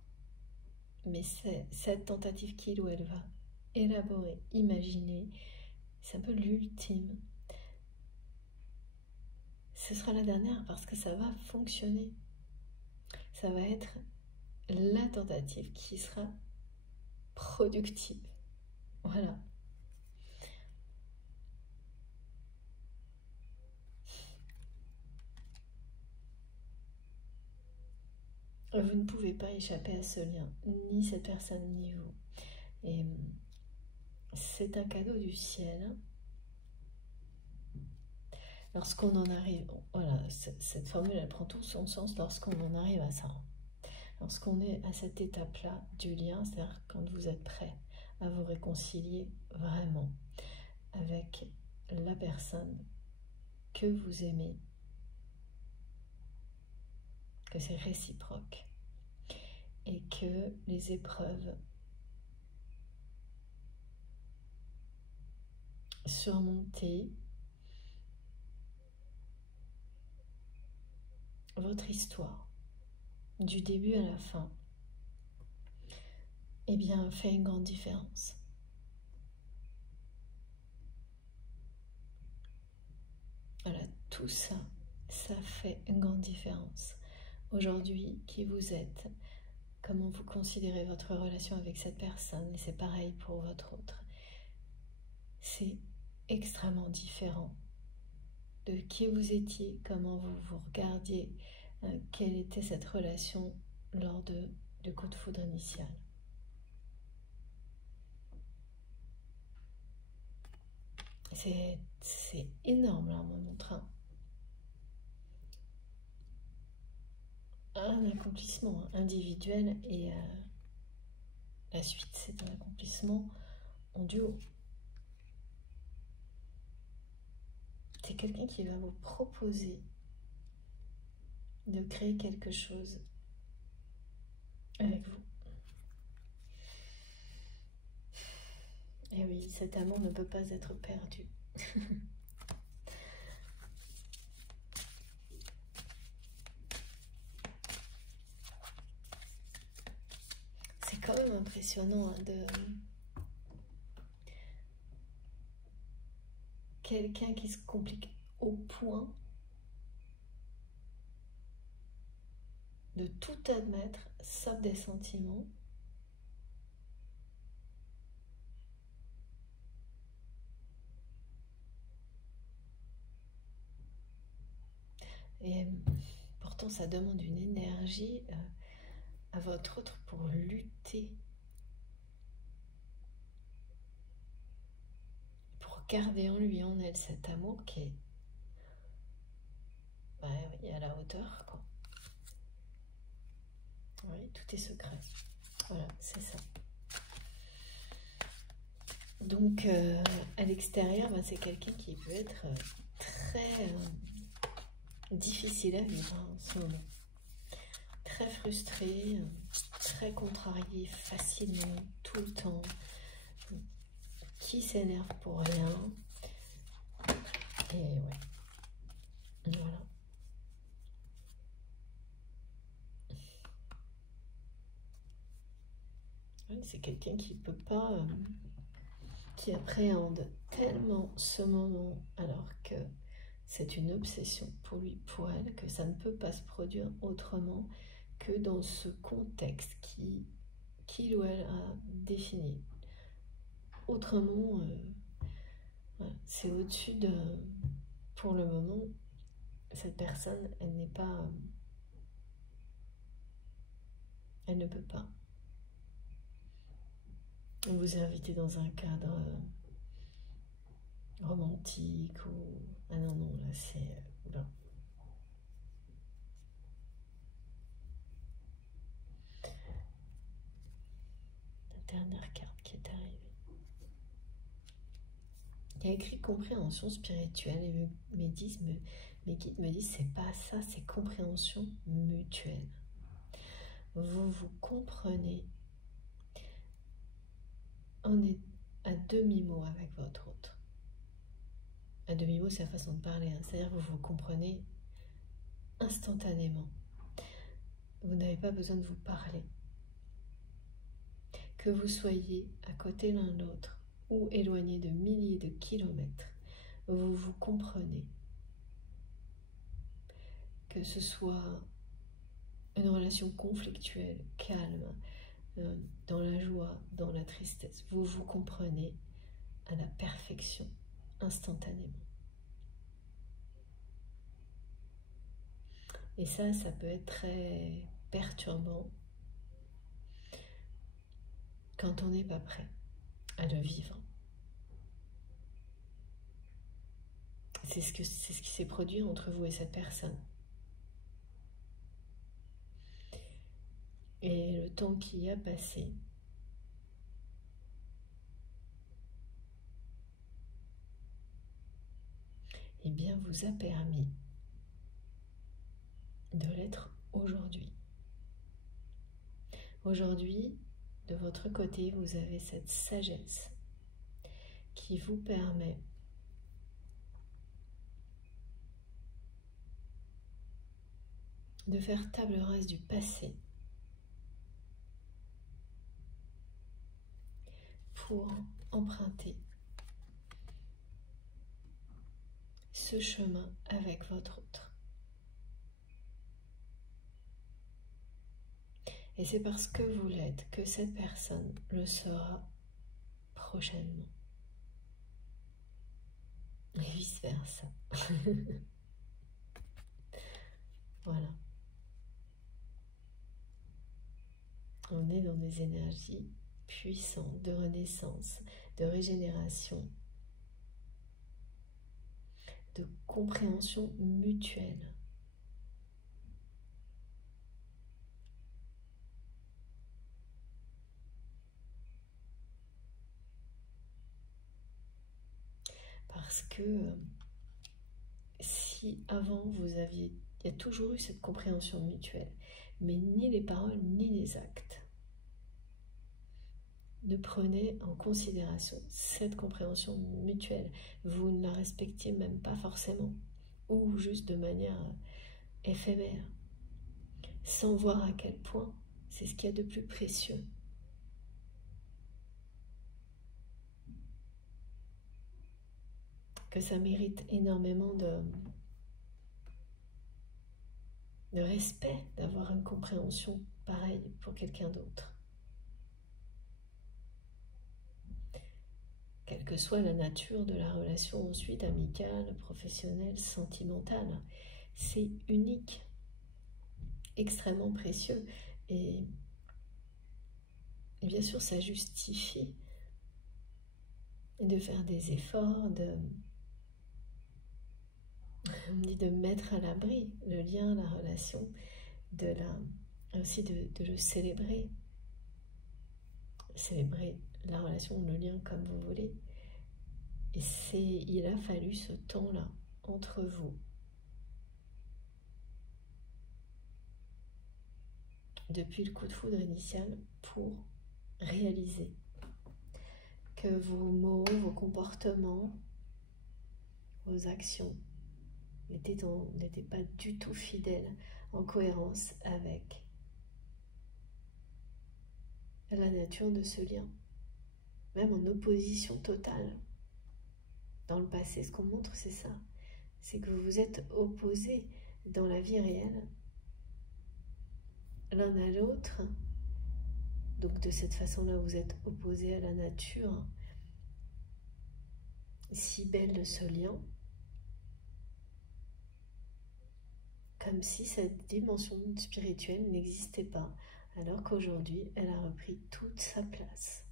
Mais c'est cette tentative qu'il ou elle va élaborer, imaginer, c'est un peu l'ultime. Ce sera la dernière parce que ça va fonctionner. Ça va être la tentative qui sera productive. Voilà. Vous ne pouvez pas échapper à ce lien, ni cette personne, ni vous. Et c'est un cadeau du ciel. Lorsqu'on en arrive, voilà, cette formule, elle prend tout son sens lorsqu'on en arrive à ça. Lorsqu'on est à cette étape-là du lien, c'est-à-dire quand vous êtes prêt à vous réconcilier vraiment avec la personne que vous aimez, que c'est réciproque et que les épreuves surmontées, votre histoire, du début à la fin, eh bien, fait une grande différence. Voilà, tout ça, ça fait une grande différence. Aujourd'hui, qui vous êtes, comment vous considérez votre relation avec cette personne, et c'est pareil pour votre autre. C'est extrêmement différent de qui vous étiez, comment vous vous regardiez, quelle était cette relation lors du coup de foudre initial. C'est énorme là, on me montre un accomplissement individuel et la suite c'est un accomplissement en duo. C'est quelqu'un qui va vous proposer de créer quelque chose avec vous. Et oui, cet amour ne peut pas être perdu. C'est quand même impressionnant hein, de quelqu'un qui se complique au point de tout admettre, sauf des sentiments. Et pourtant, ça demande une énergie à votre autre pour lutter, pour garder en lui, en elle, cet amour qui est oui, à la hauteur, quoi. Oui, tout est secret. Voilà, c'est ça. Donc, à l'extérieur, c'est quelqu'un qui peut être très difficile à vivre en ce moment. Très frustré, très contrarié facilement, tout le temps, qui s'énerve pour rien. Et ouais, voilà. C'est quelqu'un qui peut pas, qui appréhende tellement ce moment alors que c'est une obsession pour lui, pour elle, que ça ne peut pas se produire autrement que dans ce contexte qu'il ou elle a défini. Autrement, voilà, c'est au-dessus de... Pour le moment, cette personne, elle n'est pas... elle ne peut pas vous inviter dans un cadre romantique ou... Ah non, non, là c'est... Là. La dernière carte qui est arrivée. Il y a écrit compréhension spirituelle et mes guides me disent c'est pas ça, c'est compréhension mutuelle. Vous vous comprenez, on est à demi-mot avec votre autre. À demi-mot, c'est la façon de parler, hein. C'est-à-dire que vous vous comprenez instantanément. Vous n'avez pas besoin de vous parler. Que vous soyez à côté l'un de l'autre ou éloignés de milliers de kilomètres, vous vous comprenez. Que ce soit une relation conflictuelle, calme, dans la joie, dans la tristesse, vous vous comprenez à la perfection, instantanément. Et ça peut être très perturbant quand on n'est pas prêt à le vivre. C'est ce qui s'est produit entre vous et cette personne. Et le temps qui a passé, eh bien, vous a permis de l'être aujourd'hui. Aujourd'hui, de votre côté, vous avez cette sagesse qui vous permet de faire table rase du passé pour emprunter ce chemin avec votre autre. Et c'est parce que vous l'êtes que cette personne le sera prochainement. et vice-versa. Voilà. On est dans des énergies puissantes de renaissance, de régénération, de compréhension mutuelle. Parce que si avant vous aviez, il y a toujours eu cette compréhension mutuelle, mais ni les paroles ni les actes ne prenaient en considération cette compréhension mutuelle. Vous ne la respectiez même pas forcément, ou juste de manière éphémère, sans voir à quel point c'est ce qu'il y a de plus précieux. Que ça mérite énormément de respect d'avoir une compréhension pareille pour quelqu'un d'autre. Quelle que soit la nature de la relation ensuite, amicale, professionnelle, sentimentale, c'est unique, extrêmement précieux. Et bien sûr, ça justifie de faire des efforts, de mettre à l'abri le lien, la relation, aussi de le célébrer. Célébrer la relation, le lien comme vous voulez. Et il a fallu ce temps-là entre vous depuis le coup de foudre initial pour réaliser que vos mots, vos comportements, vos actions n'étaient pas du tout fidèles, en cohérence avec la nature de ce lien, même en opposition totale. Dans le passé, ce qu'on montre, c'est ça, c'est que vous vous êtes opposés dans la vie réelle, l'un à l'autre. Donc de cette façon-là, vous êtes opposés à la nature, si belle de ce lien, comme si cette dimension spirituelle n'existait pas, alors qu'aujourd'hui, elle a repris toute sa place.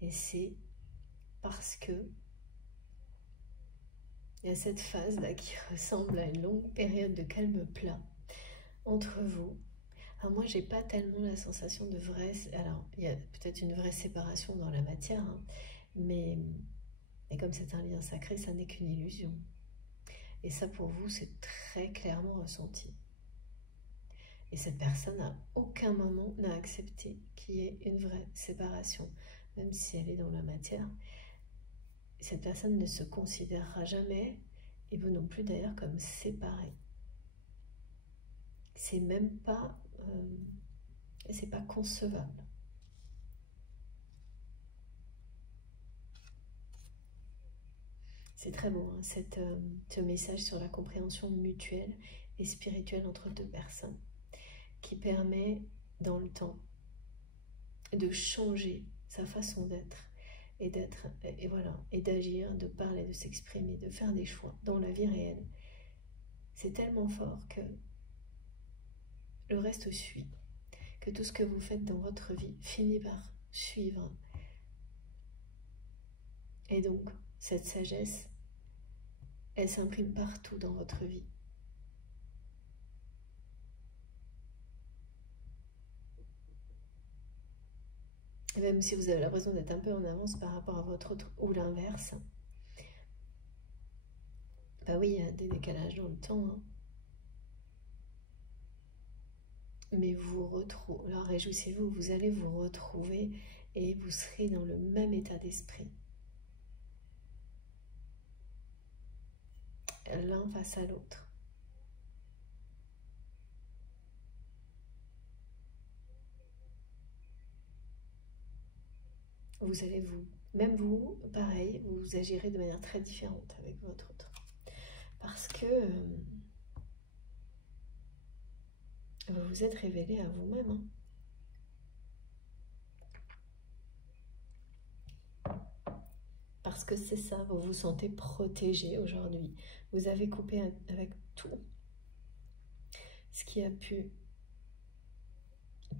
Et c'est parce que il y a cette phase-là qui ressemble à une longue période de calme plat entre vous. Alors moi, j'ai pas tellement la sensation de vraie... Alors, il y a peut-être une vraie séparation dans la matière, hein, mais comme c'est un lien sacré, ça n'est qu'une illusion. Et ça, pour vous, c'est très clairement ressenti. Et cette personne, à aucun moment, n'a accepté qu'il y ait une vraie séparation, même si elle est dans la matière. Cette personne ne se considérera jamais, et vous non plus d'ailleurs, comme séparés. C'est même pas... c'est pas concevable. C'est très beau, hein, ce message sur la compréhension mutuelle et spirituelle entre deux personnes, qui permet dans le temps de changer sa façon d'être et voilà, et d'agir, de parler, de s'exprimer, de faire des choix dans la vie réelle. C'est tellement fort que le reste suit, que tout ce que vous faites dans votre vie finit par suivre. Et donc, cette sagesse, elle s'imprime partout dans votre vie. Et même si vous avez l'impression d'être un peu en avance par rapport à votre autre, ou l'inverse, bah oui, il y a des décalages dans le temps, hein. Mais vous vous retrouvez, alors réjouissez-vous, vous allez vous retrouver et vous serez dans le même état d'esprit. L'un face à l'autre. Vous allez même vous, pareil, vous agirez de manière très différente avec votre autre. Parce que vous vous êtes révélé à vous-même. Parce que c'est ça, vous vous sentez protégé aujourd'hui. Vous avez coupé avec tout ce qui a pu,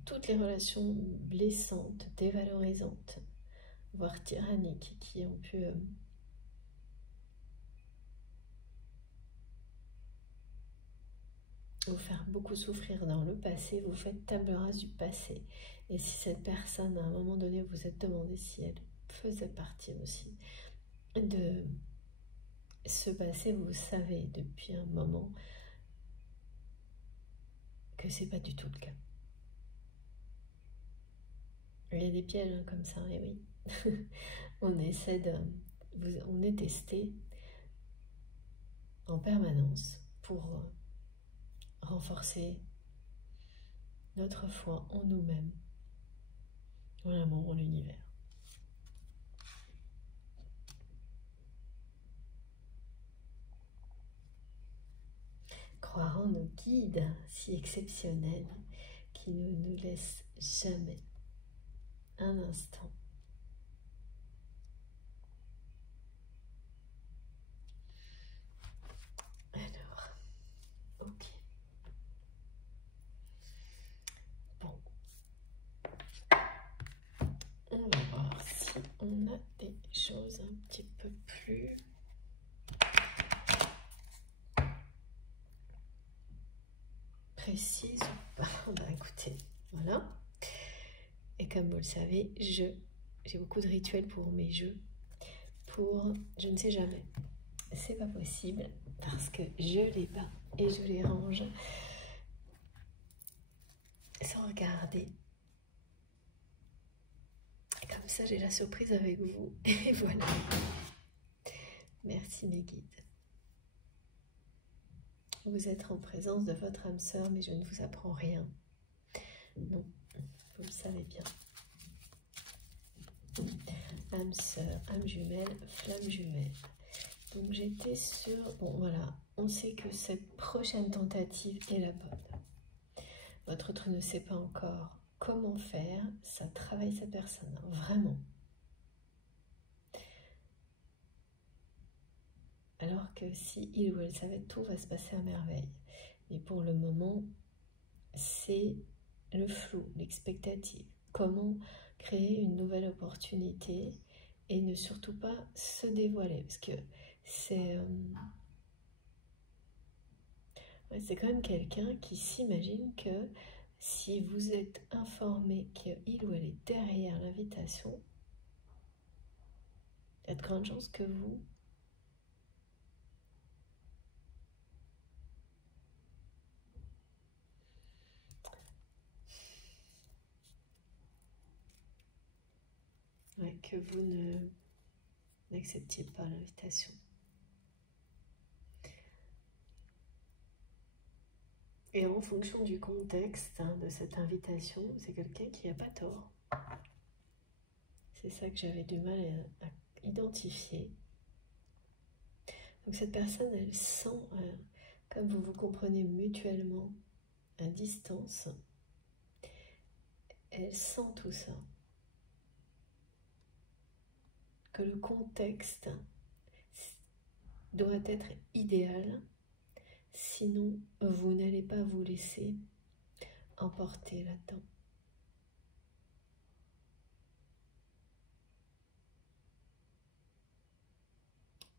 toutes les relations blessantes, dévalorisantes, voire tyranniques, qui ont pu vous faire beaucoup souffrir dans le passé. Vous faites table rase du passé. Et si cette personne, à un moment donné, vous êtes demandé si elle faisait partie aussi de ce passé, vous savez depuis un moment que c'est pas du tout le cas. Il y a des pièges hein, comme ça, et oui. On essaie de... On est testé en permanence pour renforcer notre foi en nous-mêmes, en l'amour, en l'univers. Croire en nos guides si exceptionnels qui ne nous laissent jamais un instant alors, ok. Bon. On va voir si on a des choses un petit peu plus précises ou pas. Bah écoutez, voilà. Et comme vous le savez, j'ai beaucoup de rituels pour mes jeux. Pour je ne sais jamais. C'est pas possible parce que je les bats et je les range sans regarder. Et comme ça, j'ai la surprise avec vous. Et voilà. Merci mes guides. Vous êtes en présence de votre âme sœur, mais je ne vous apprends rien. Non, vous le savez bien. Âme sœur, âme jumelle, flamme jumelle. Donc j'étais sur... Bon voilà, on sait que cette prochaine tentative est la bonne. Votre autre ne sait pas encore comment faire, ça travaille sa personne, vraiment. Alors que si il ou elle savait, tout va se passer à merveille. Mais pour le moment, c'est le flou, l'expectative. Comment créer une nouvelle opportunité et ne surtout pas se dévoiler. Parce que c'est quand même quelqu'un qui s'imagine que si vous êtes informé qu'il ou elle est derrière l'invitation, il y a de grandes chances que vous n'acceptiez pas l'invitation. Et en fonction du contexte de cette invitation, c'est quelqu'un qui n'a pas tort. C'est ça que j'avais du mal à identifier. Donc cette personne, elle sent, comme vous vous comprenez mutuellement à distance, elle sent tout ça. Que le contexte doit être idéal, sinon vous n'allez pas vous laisser emporter là-dedans.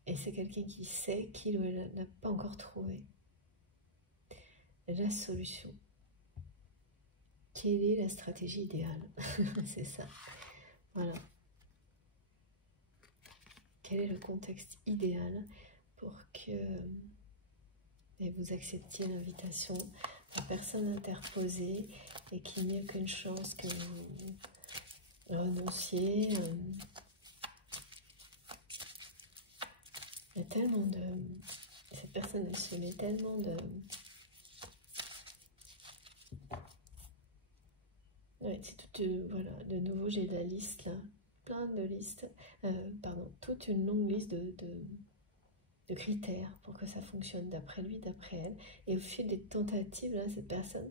Et c'est quelqu'un qui sait qu'il ou elle n'a pas encore trouvé la solution. Quelle est la stratégie idéale? C'est ça. Voilà. Quel est le contexte idéal pour que vous acceptiez l'invitation, la personne interposée, et qu'il n'y ait aucune chance que vous renonciez. Il y a tellement de... Cette personne, elle se met tellement de... Ouais, c'est tout... Voilà, de nouveau, j'ai la liste, là. Plein de listes. Pardon, toute une longue liste de critères pour que ça fonctionne d'après lui, d'après elle. Et au fil des tentatives, là, cette personne,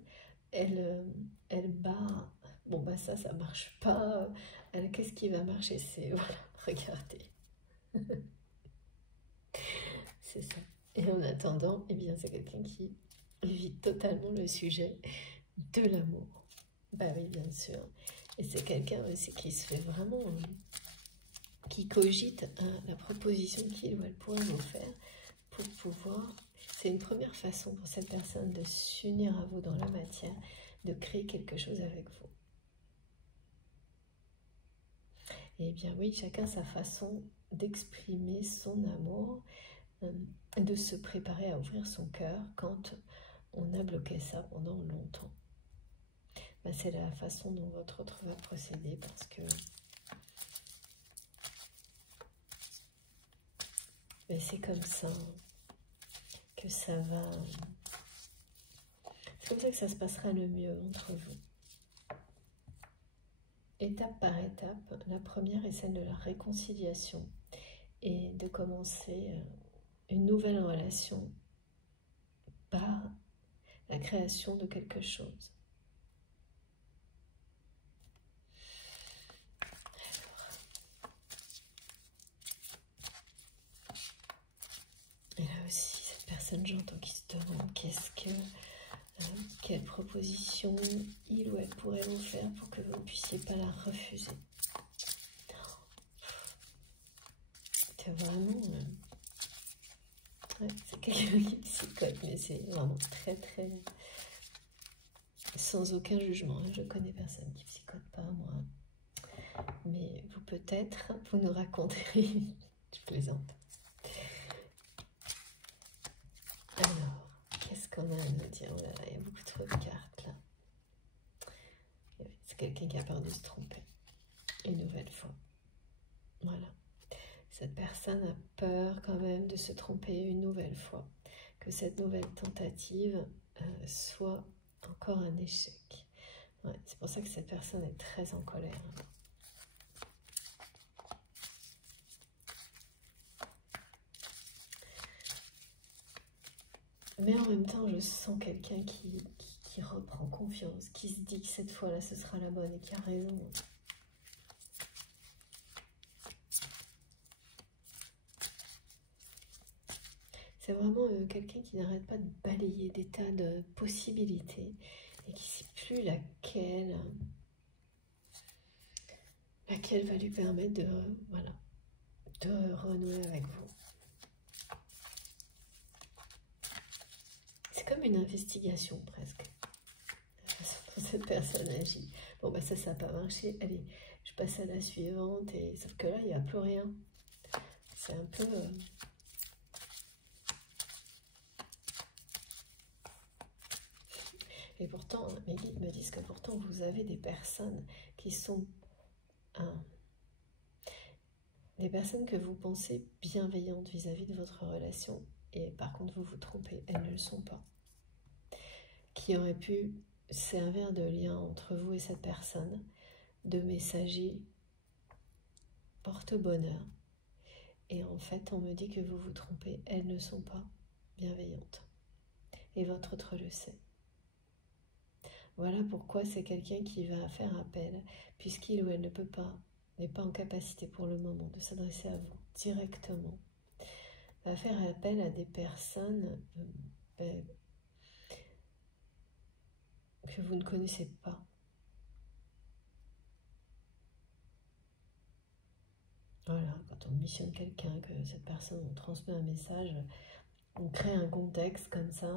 elle bat. Bon, bah ça marche pas. Qu'est-ce qui va marcher? C'est... Voilà, regardez. C'est ça. Et en attendant, eh bien, c'est quelqu'un qui évite totalement le sujet de l'amour. Bah oui, bien sûr. Et c'est quelqu'un aussi qui se fait vraiment, qui cogite la proposition qu'il ou elle pourrait vous faire pour pouvoir... C'est une première façon pour cette personne de s'unir à vous dans la matière, de créer quelque chose avec vous. Et bien oui, chacun sa façon d'exprimer son amour, de se préparer à ouvrir son cœur quand on a bloqué ça pendant longtemps. Ben, c'est la façon dont votre autre va procéder parce que c'est comme ça que ça va... C'est comme ça que ça se passera le mieux entre vous. Étape par étape, la première est celle de la réconciliation et de commencer une nouvelle relation par la création de quelque chose. Et là aussi, cette personne, j'entends qui se demande quelle proposition il ou elle pourrait vous faire pour que vous ne puissiez pas la refuser. C'est vraiment... c'est quelqu'un qui psychote, mais c'est vraiment très très... Sans aucun jugement, je connais personne qui psychote pas, moi. Mais vous peut-être, vous nous raconterez... Je plaisante. Alors, qu'est-ce qu'on a à nous dire? Oh là là, il y a beaucoup trop de cartes là. C'est quelqu'un qui a peur de se tromper. Une nouvelle fois. Voilà. Cette personne a peur quand même de se tromper une nouvelle fois. Que cette nouvelle tentative soit encore un échec. Ouais, c'est pour ça que cette personne est très en colère. Mais en même temps, je sens quelqu'un qui reprend confiance, qui se dit que cette fois-là, ce sera la bonne et qui a raison. C'est vraiment quelqu'un qui n'arrête pas de balayer des tas de possibilités et qui ne sait plus laquelle va lui permettre de, voilà, de renouer avec vous. C'est comme une investigation presque. Cette personne agit. Bon, bah ça n'a pas marché. Allez, je passe à la suivante. Et... Sauf que là, il n'y a plus rien. C'est un peu... Et pourtant, mes guides me disent que pourtant, vous avez des personnes qui sont... des personnes que vous pensez bienveillantes vis-à-vis de votre relation. Et par contre, vous vous trompez. Elles ne le sont pas. Qui auraient pu servir de lien entre vous et cette personne, de messager porte-bonheur. Et en fait, on me dit que vous vous trompez, elles ne sont pas bienveillantes. Et votre autre le sait. Voilà pourquoi c'est quelqu'un qui va faire appel, puisqu'il ou elle ne peut pas, n'est pas en capacité pour le moment de s'adresser à vous directement. Va faire appel à des personnes que vous ne connaissez pas. Voilà, quand on missionne quelqu'un, que cette personne, on transmet un message, on crée un contexte comme ça,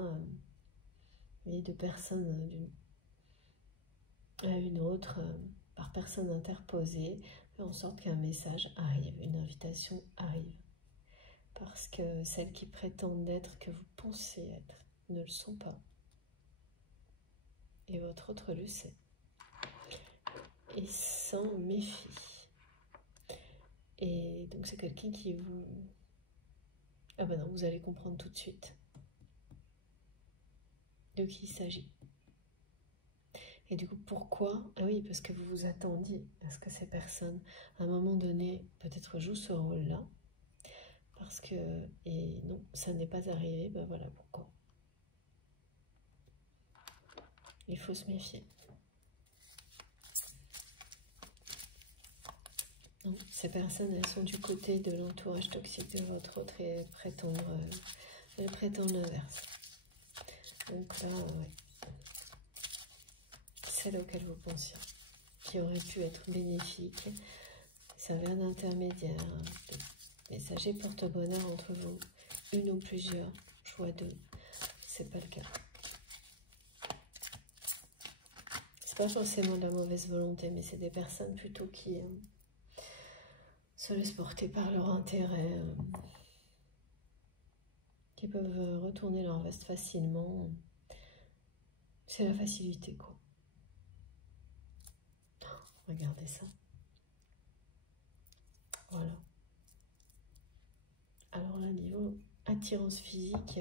et de personnes d'une à une autre, par personne interposée, en sorte qu'un message arrive, une invitation arrive. Parce que celles qui prétendent être que vous pensez être ne le sont pas. Et votre autre le sait. Et s'en méfie. Et donc c'est quelqu'un qui vous... Ah ben non, vous allez comprendre tout de suite de qui il s'agit. Et du coup, pourquoi? Ah oui, parce que vous vous attendiez à ce que ces personnes, à un moment donné, peut-être jouent ce rôle-là. Parce que... Et non, ça n'est pas arrivé, ben voilà pourquoi. Il faut se méfier. Non, ces personnes, elles sont du côté de l'entourage toxique de votre autre et elles prétendent l'inverse. Donc là, ouais, celle auquel vous pensiez, qui aurait pu être bénéfique, servir d'intermédiaire, de messager porte-bonheur entre vous, une ou plusieurs, je vois deux, c'est pas le cas. C'est pas forcément de la mauvaise volonté, mais c'est des personnes plutôt qui se laissent porter par leur intérêt, qui peuvent retourner leur veste facilement. C'est la facilité, quoi. Regardez ça. Voilà. Alors là, niveau attirance physique,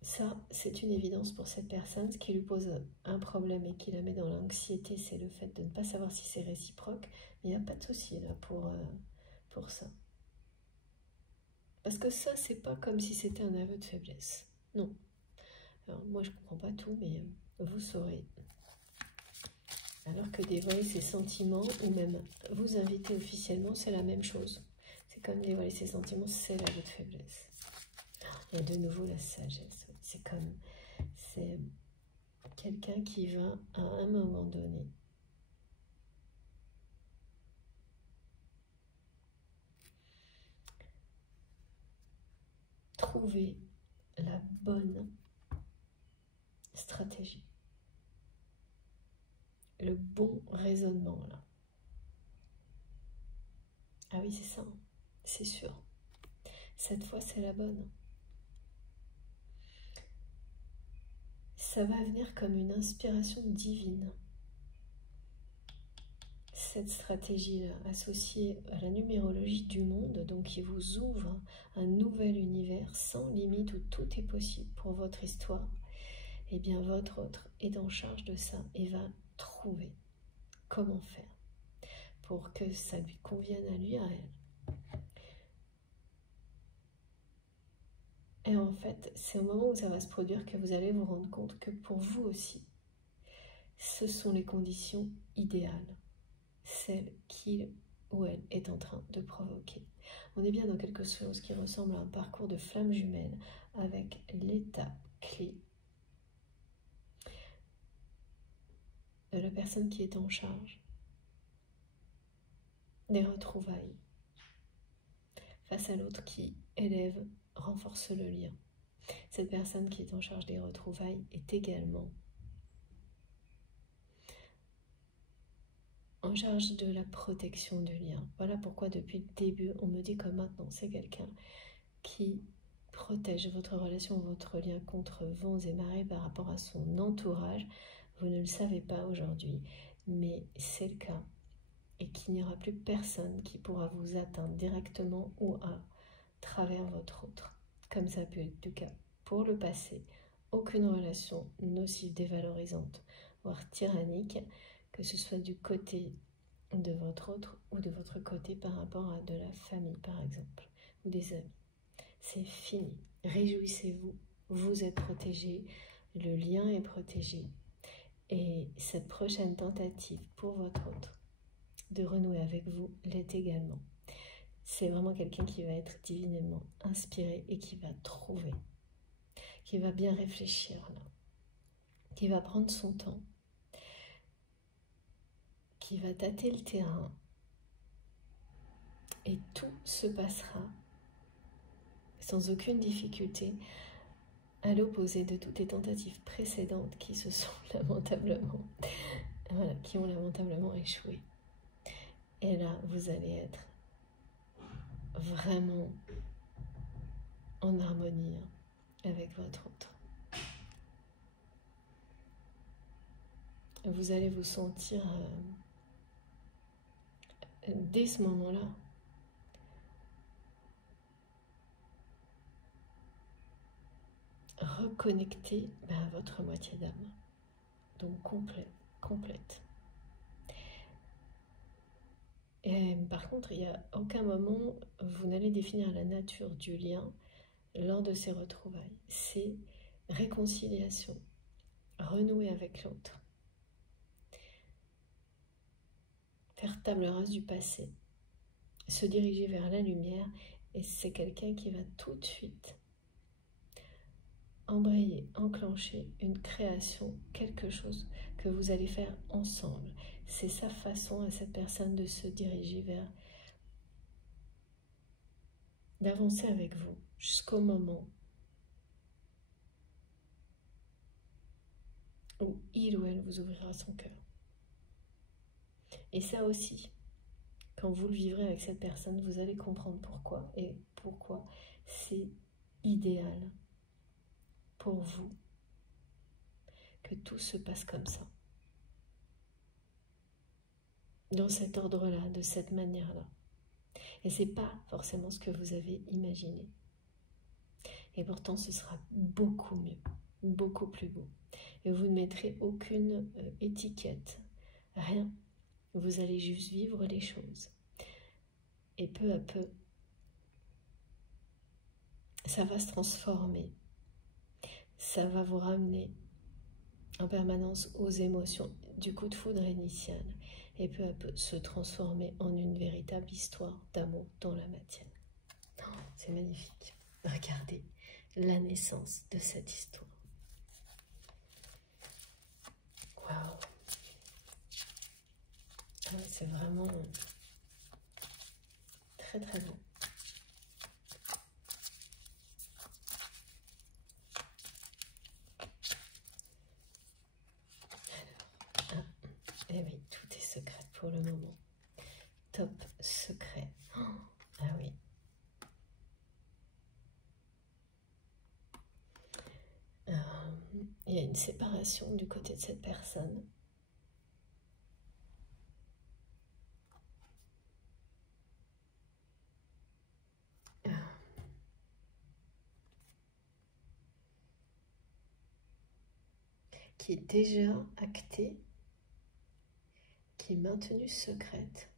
ça, c'est une évidence pour cette personne. Ce qui lui pose un problème et qui la met dans l'anxiété, c'est le fait de ne pas savoir si c'est réciproque. Mais il n'y a pas de souci là pour ça. Parce que ça, c'est pas comme si c'était un aveu de faiblesse. Non. Alors, moi, je comprends pas tout, mais vous saurez. Alors que dévoiler ses sentiments, ou même vous inviter officiellement, c'est la même chose. C'est comme dévoiler ses sentiments, c'est l'aveu de faiblesse. Il y a de nouveau la sagesse. C'est comme, c'est quelqu'un qui va à un moment donné trouver la bonne stratégie, le bon raisonnement là. Ah oui, c'est ça, c'est sûr. Cette fois, c'est la bonne. Ça va venir comme une inspiration divine. Cette stratégie-là, associée à la numérologie du monde, donc qui vous ouvre un nouvel univers sans limite où tout est possible pour votre histoire, eh bien votre autre est en charge de ça et va trouver comment faire pour que ça lui convienne à lui, à elle. Et en fait, c'est au moment où ça va se produire que vous allez vous rendre compte que pour vous aussi, ce sont les conditions idéales, celles qu'il ou elle est en train de provoquer. On est bien dans quelque chose qui ressemble à un parcours de flamme jumelle avec l'étape clé de la personne qui est en charge des retrouvailles face à l'autre qui élève, renforce le lien. Cette personne qui est en charge des retrouvailles est également en charge de la protection du lien. Voilà pourquoi depuis le début, on me dit que maintenant, c'est quelqu'un qui protège votre relation, votre lien contre vents et marées par rapport à son entourage. Vous ne le savez pas aujourd'hui, mais c'est le cas. Et qu'il n'y aura plus personne qui pourra vous atteindre directement ou à travers votre autre. Comme ça a pu être le cas pour le passé. Aucune relation nocive, dévalorisante, voire tyrannique, que ce soit du côté de votre autre ou de votre côté par rapport à de la famille, par exemple, ou des amis. C'est fini. Réjouissez-vous, vous êtes protégés, le lien est protégé. Et cette prochaine tentative pour votre autre de renouer avec vous l'est également. C'est vraiment quelqu'un qui va être divinement inspiré et qui va trouver, qui va bien réfléchir là, qui va prendre son temps, qui va tâter le terrain et tout se passera sans aucune difficulté à l'opposé de toutes les tentatives précédentes qui se sont lamentablement, voilà, qui ont lamentablement échoué. Et là, vous allez être vraiment en harmonie avec votre autre. Vous allez vous sentir dès ce moment-là reconnecté à votre moitié d'âme, donc complète. Et par contre, il n'y a aucun moment vous n'allez définir la nature du lien lors de ces retrouvailles. C'est réconciliation, renouer avec l'autre. faire table rase du passé, se diriger vers la lumière, et c'est quelqu'un qui va tout de suite embrayer, enclencher une création, quelque chose que vous allez faire ensemble. C'est sa façon à cette personne de se diriger vers, d'avancer avec vous jusqu'au moment où il ou elle vous ouvrira son cœur. Et ça aussi, quand vous le vivrez avec cette personne, vous allez comprendre pourquoi et pourquoi c'est idéal pour vous que tout se passe comme ça, dans cet ordre-là, de cette manière-là. Et c'est pas forcément ce que vous avez imaginé. Et pourtant, ce sera beaucoup mieux, beaucoup plus beau. Et vous ne mettrez aucune étiquette, rien. Vous allez juste vivre les choses. Et peu à peu, ça va se transformer. Ça va vous ramener en permanence aux émotions du coup de foudre initial. Et peu à peu se transformer en une véritable histoire d'amour dans la matière. Oh, c'est magnifique. Regardez la naissance de cette histoire. Waouh! C'est vraiment très très beau. Et oui, tout est secret pour le moment. Top secret. Oh, ah oui. Il y a une séparation du côté de cette personne. Qui est déjà actée, qui est maintenue secrète.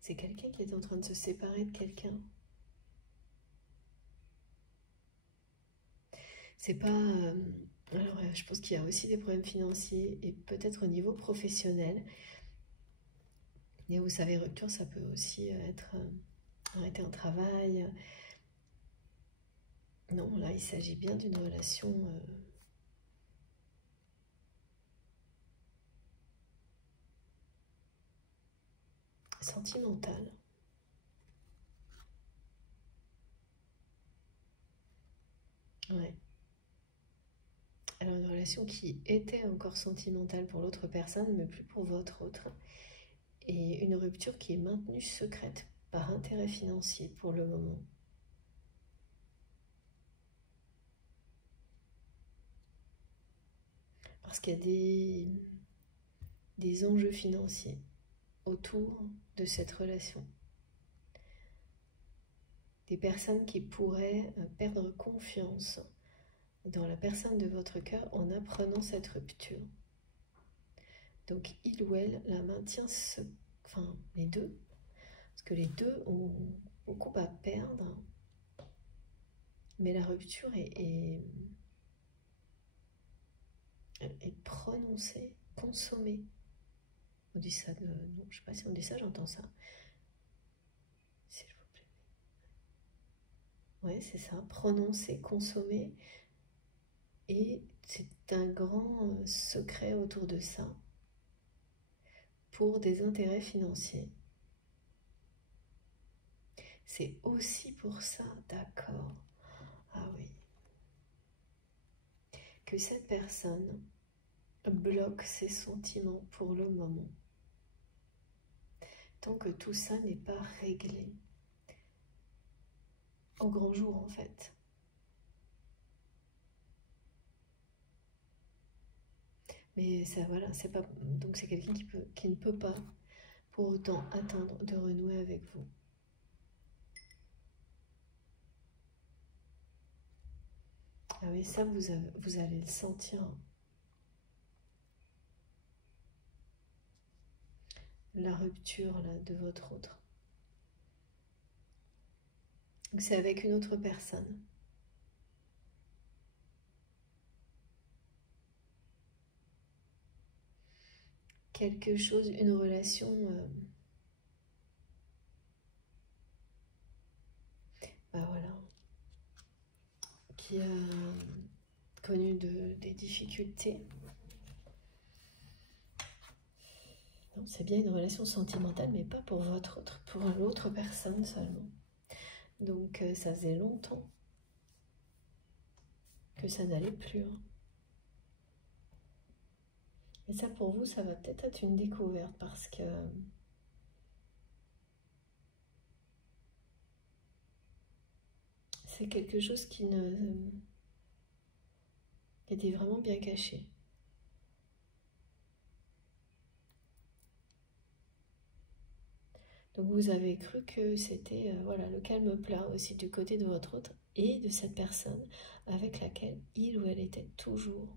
C'est quelqu'un qui est en train de se séparer de quelqu'un. C'est pas... alors, je pense qu'il y a aussi des problèmes financiers et peut-être au niveau professionnel. Et vous savez, rupture, ça peut aussi être arrêter un travail. Non, là, il s'agit bien d'une relation sentimentale. Ouais. Alors, une relation qui était encore sentimentale pour l'autre personne, mais plus pour votre autre. Et une rupture qui est maintenue secrète par intérêt financier pour le moment. Parce qu'il y a des enjeux financiers autour de cette relation. Des personnes qui pourraient perdre confiance dans la personne de votre cœur en apprenant cette rupture. Donc il ou elle la maintient, enfin les deux, parce que les deux ont beaucoup à perdre, mais la rupture est prononcée, consommée. On dit ça de... Non, je sais pas si on dit ça, j'entends ça. S'il vous plaît. Ouais, c'est ça, prononcée, consommée. Et c'est un grand secret autour de ça pour des intérêts financiers. C'est aussi pour ça, d'accord. Ah oui. Que cette personne bloque ses sentiments pour le moment. Tant que tout ça n'est pas réglé. Au grand jour, en fait. Mais ça, voilà, c'est pas... Donc c'est quelqu'un qui ne peut pas pour autant attendre de renouer avec vous. Ah oui, ça, vous allez le sentir. la rupture là, de votre autre. C'est avec une autre personne. Quelque chose, une relation bah voilà, qui a connu des difficultés. C'est bien une relation sentimentale, mais pas pour votre autre, pour l'autre personne seulement. Donc ça faisait longtemps que ça n'allait plus. Hein. Et ça pour vous, ça va peut-être être une découverte parce que c'est quelque chose qui était vraiment bien caché. Donc vous avez cru que c'était voilà, le calme plat aussi du côté de votre autre et de cette personne avec laquelle il ou elle était toujours.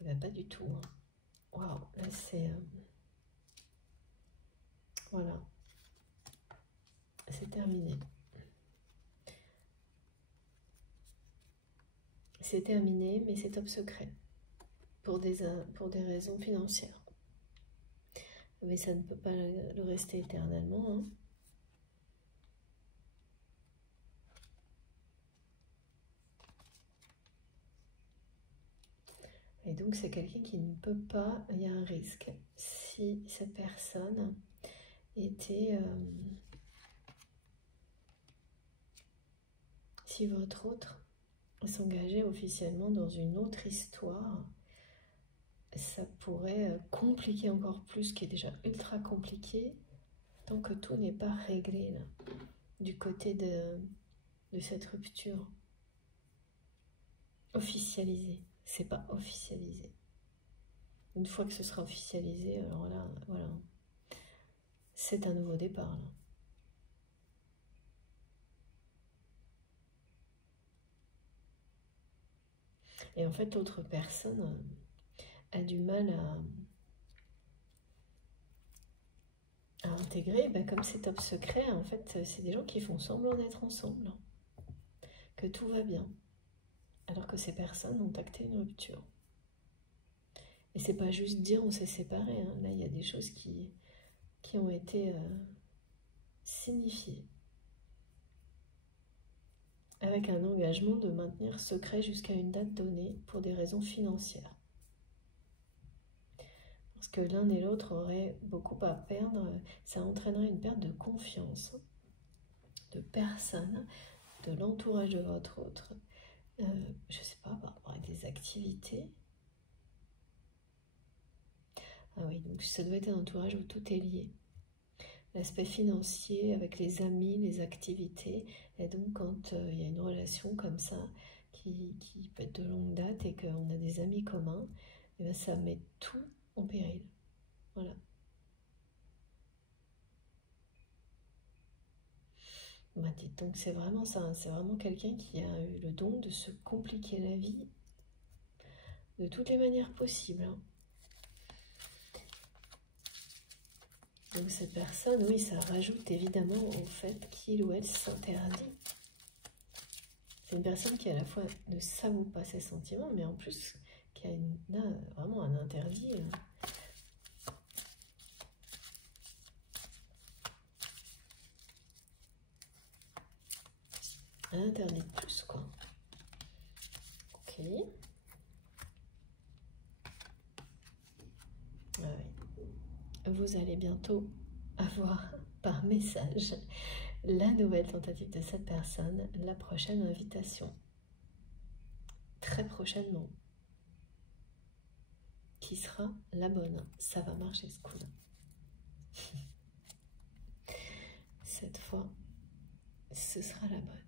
Eh bien, pas du tout. Hein. Waouh, là c'est... voilà. C'est terminé. C'est terminé, mais c'est top secret. Pour des raisons financières. Mais ça ne peut pas le rester éternellement. Hein. Et donc c'est quelqu'un qui ne peut pas, il y a un risque. Si cette personne était... si votre autre s'engageait officiellement dans une autre histoire, ça pourrait compliquer encore plus, ce qui est déjà ultra compliqué, tant que tout n'est pas réglé là, du côté de cette rupture. Officialisé, c'est pas officialisé. Une fois que ce sera officialisé, alors là, voilà, c'est un nouveau départ. Là. Et en fait, l'autre personne a du mal à intégrer, ben, comme c'est top secret, en fait, c'est des gens qui font semblant d'être ensemble, que tout va bien, alors que ces personnes ont acté une rupture. Et c'est pas juste dire on s'est séparés, hein. Là il y a des choses qui ont été signifiées. Avec un engagement de maintenir secret jusqu'à une date donnée pour des raisons financières. Parce que l'un et l'autre auraient beaucoup à perdre, ça entraînerait une perte de confiance de personne, de l'entourage de votre autre, je sais pas, par rapport à des activités. Ah oui, donc ça doit être un entourage où tout est lié. L'aspect financier avec les amis, les activités, et donc quand il y a une relation comme ça qui peut être de longue date et qu'on a des amis communs, et bien ça met tout en péril. Voilà. Bah dites donc c'est vraiment ça, hein, c'est vraiment quelqu'un qui a eu le don de se compliquer la vie de toutes les manières possibles. Hein. Donc cette personne, oui, ça rajoute évidemment au fait qu'il ou elle s'interdit. C'est une personne qui à la fois ne s'avoue pas ses sentiments, mais en plus qui a vraiment un interdit. Un interdit de plus, quoi. Ok. Ah oui. Vous allez bientôt avoir par message la nouvelle tentative de cette personne, la prochaine invitation. Très prochainement. Qui sera la bonne. Ça va marcher ce coup-là. Cette fois, ce sera la bonne.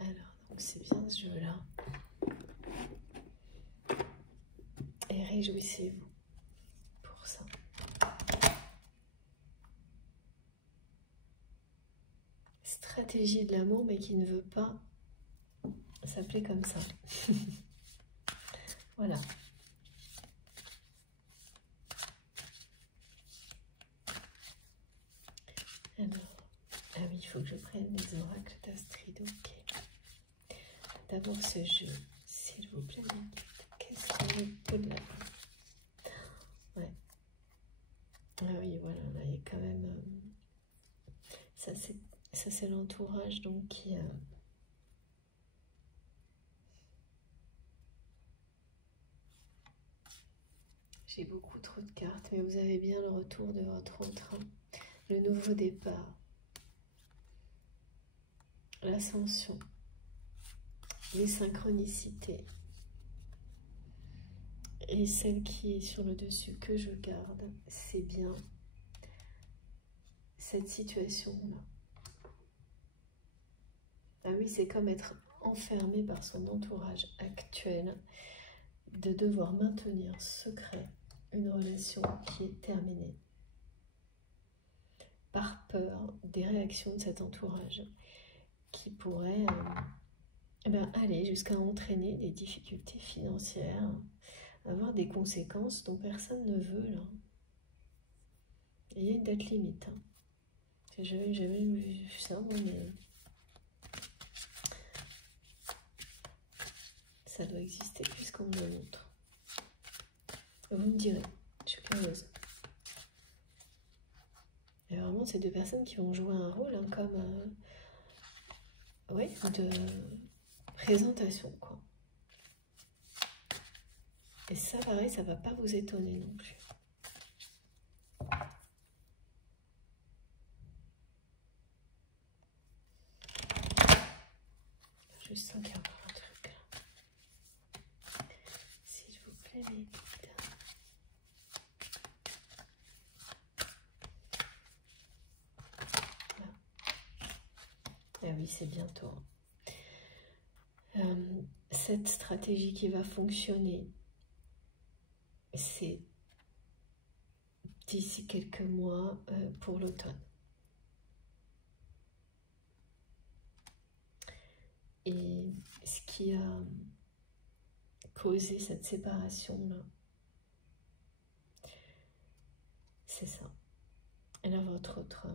Alors, donc c'est bien ce jeu-là. Et réjouissez-vous pour ça. Stratégie de l'amour, mais qui ne veut pas s'appeler comme ça. Voilà. faut que je prenne les oracles d'Astrid. Ok. D'abord ce jeu, s'il vous plaît. Qu'est-ce qu'on peut de la ouais. Ah oui, voilà, là il y a quand même. Ça c'est l'entourage donc qui. J'ai beaucoup trop de cartes, mais vous avez bien le retour de votre autre. Le nouveau départ. L'ascension. Les synchronicités. Et celle qui est sur le dessus que je garde, c'est bien cette situation-là. Ah oui, c'est comme être enfermé par son entourage actuel, de devoir maintenir secret une relation qui est terminée, par peur des réactions de cet entourage qui pourrait aller jusqu'à entraîner des difficultés financières, avoir des conséquences dont personne ne veut là. Et il y a une date limite. Hein. J'ai jamais vu ça, moi, mais ça doit exister puisqu'on me le montre. Vous me direz, je suis curieuse. Et vraiment, c'est deux personnes qui vont jouer un rôle hein, comme de présentation, quoi. Et ça, pareil, ça va pas vous étonner non plus. Je sens qu'il y a encore un truc là. S'il vous plaît, les guides. Voilà. Ah oui, c'est bientôt. Cette stratégie qui va fonctionner, c'est d'ici quelques mois pour l'automne. Et ce qui a causé cette séparation-là, c'est ça. Et là, votre autre...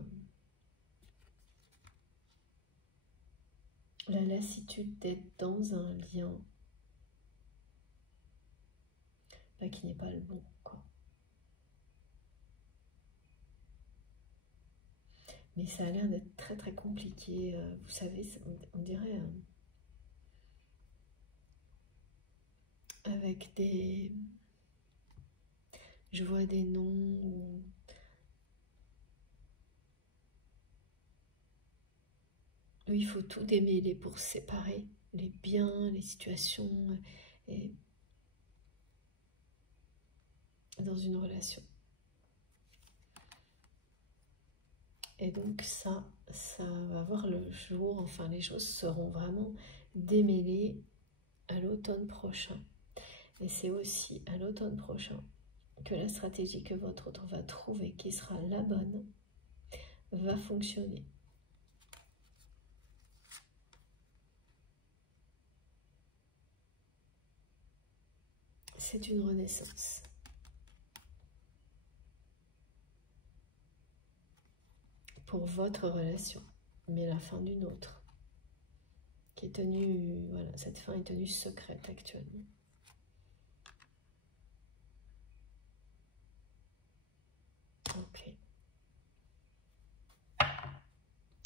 la lassitude d'être dans un lien qui n'est pas le bon, quoi. Mais ça a l'air d'être très très compliqué. Vous savez, on dirait... avec des... Je vois des noms... où il faut tout démêler pour séparer les biens, les situations, et dans une relation. Et donc ça va voir le jour, enfin les choses seront vraiment démêlées à l'automne prochain. Et c'est aussi à l'automne prochain que la stratégie que votre autre va trouver, qui sera la bonne, va fonctionner. C'est une renaissance. Pour votre relation, mais la fin d'une autre, qui est tenue, voilà, cette fin est tenue secrète actuellement. Ok.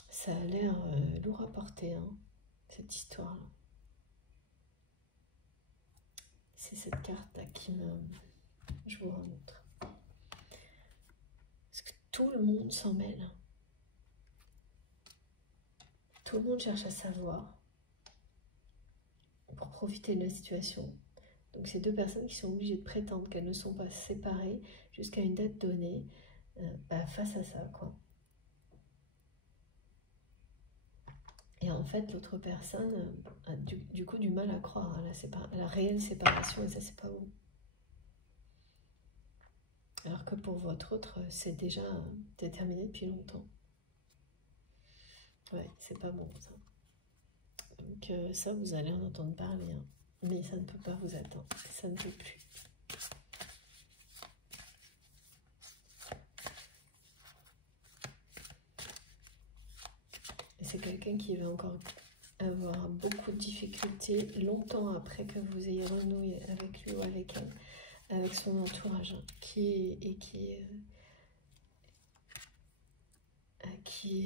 Ça a l'air lourd à porter, hein, cette histoire-là. C'est cette carte-là qui me... Je vous remontre. Parce que tout le monde s'en mêle. Tout le monde cherche à savoir pour profiter de la situation. Donc c'est deux personnes qui sont obligées de prétendre qu'elles ne sont pas séparées jusqu'à une date donnée face à ça, quoi. Et en fait, l'autre personne a du coup du mal à croire à la réelle séparation, et ça, c'est pas bon. Alors que pour votre autre, c'est déjà déterminé depuis longtemps. Ouais, c'est pas bon, ça. Donc ça, vous allez en entendre parler, hein. Mais ça ne peut pas vous attendre, ça ne peut plus. quelqu'un qui va encore avoir beaucoup de difficultés longtemps après que vous ayez renoué avec lui ou avec elle, avec son entourage, qui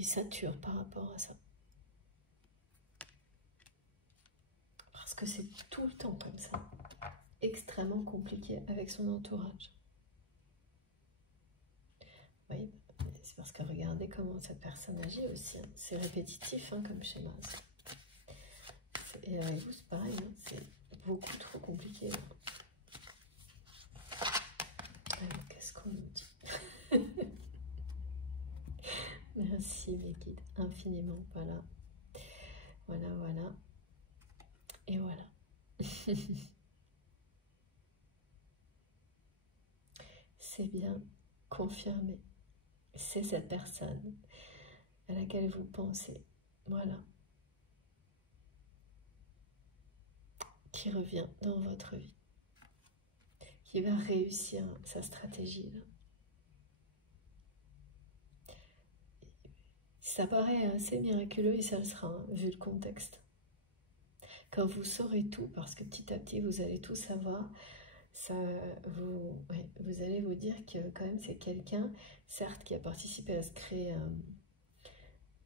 sature par rapport à ça. Parce que c'est tout le temps comme ça, extrêmement compliqué avec son entourage. Oui, c'est parce que regardez comment cette personne agit aussi, hein. C'est répétitif hein, comme schéma. Et avec vous, c'est pareil, hein. C'est beaucoup trop compliqué. Alors, qu'est-ce qu'on nous dit? Merci mes guides, infiniment. Voilà, voilà, voilà. Et voilà. C'est bien confirmé. C'est cette personne à laquelle vous pensez. Voilà. Qui revient dans votre vie. Qui va réussir sa stratégie là. Ça paraît assez miraculeux et ça le sera, hein, vu le contexte. Quand vous saurez tout, parce que petit à petit vous allez tout savoir, ça, vous allez vous dire que quand même c'est quelqu'un, certes, qui a participé à se créer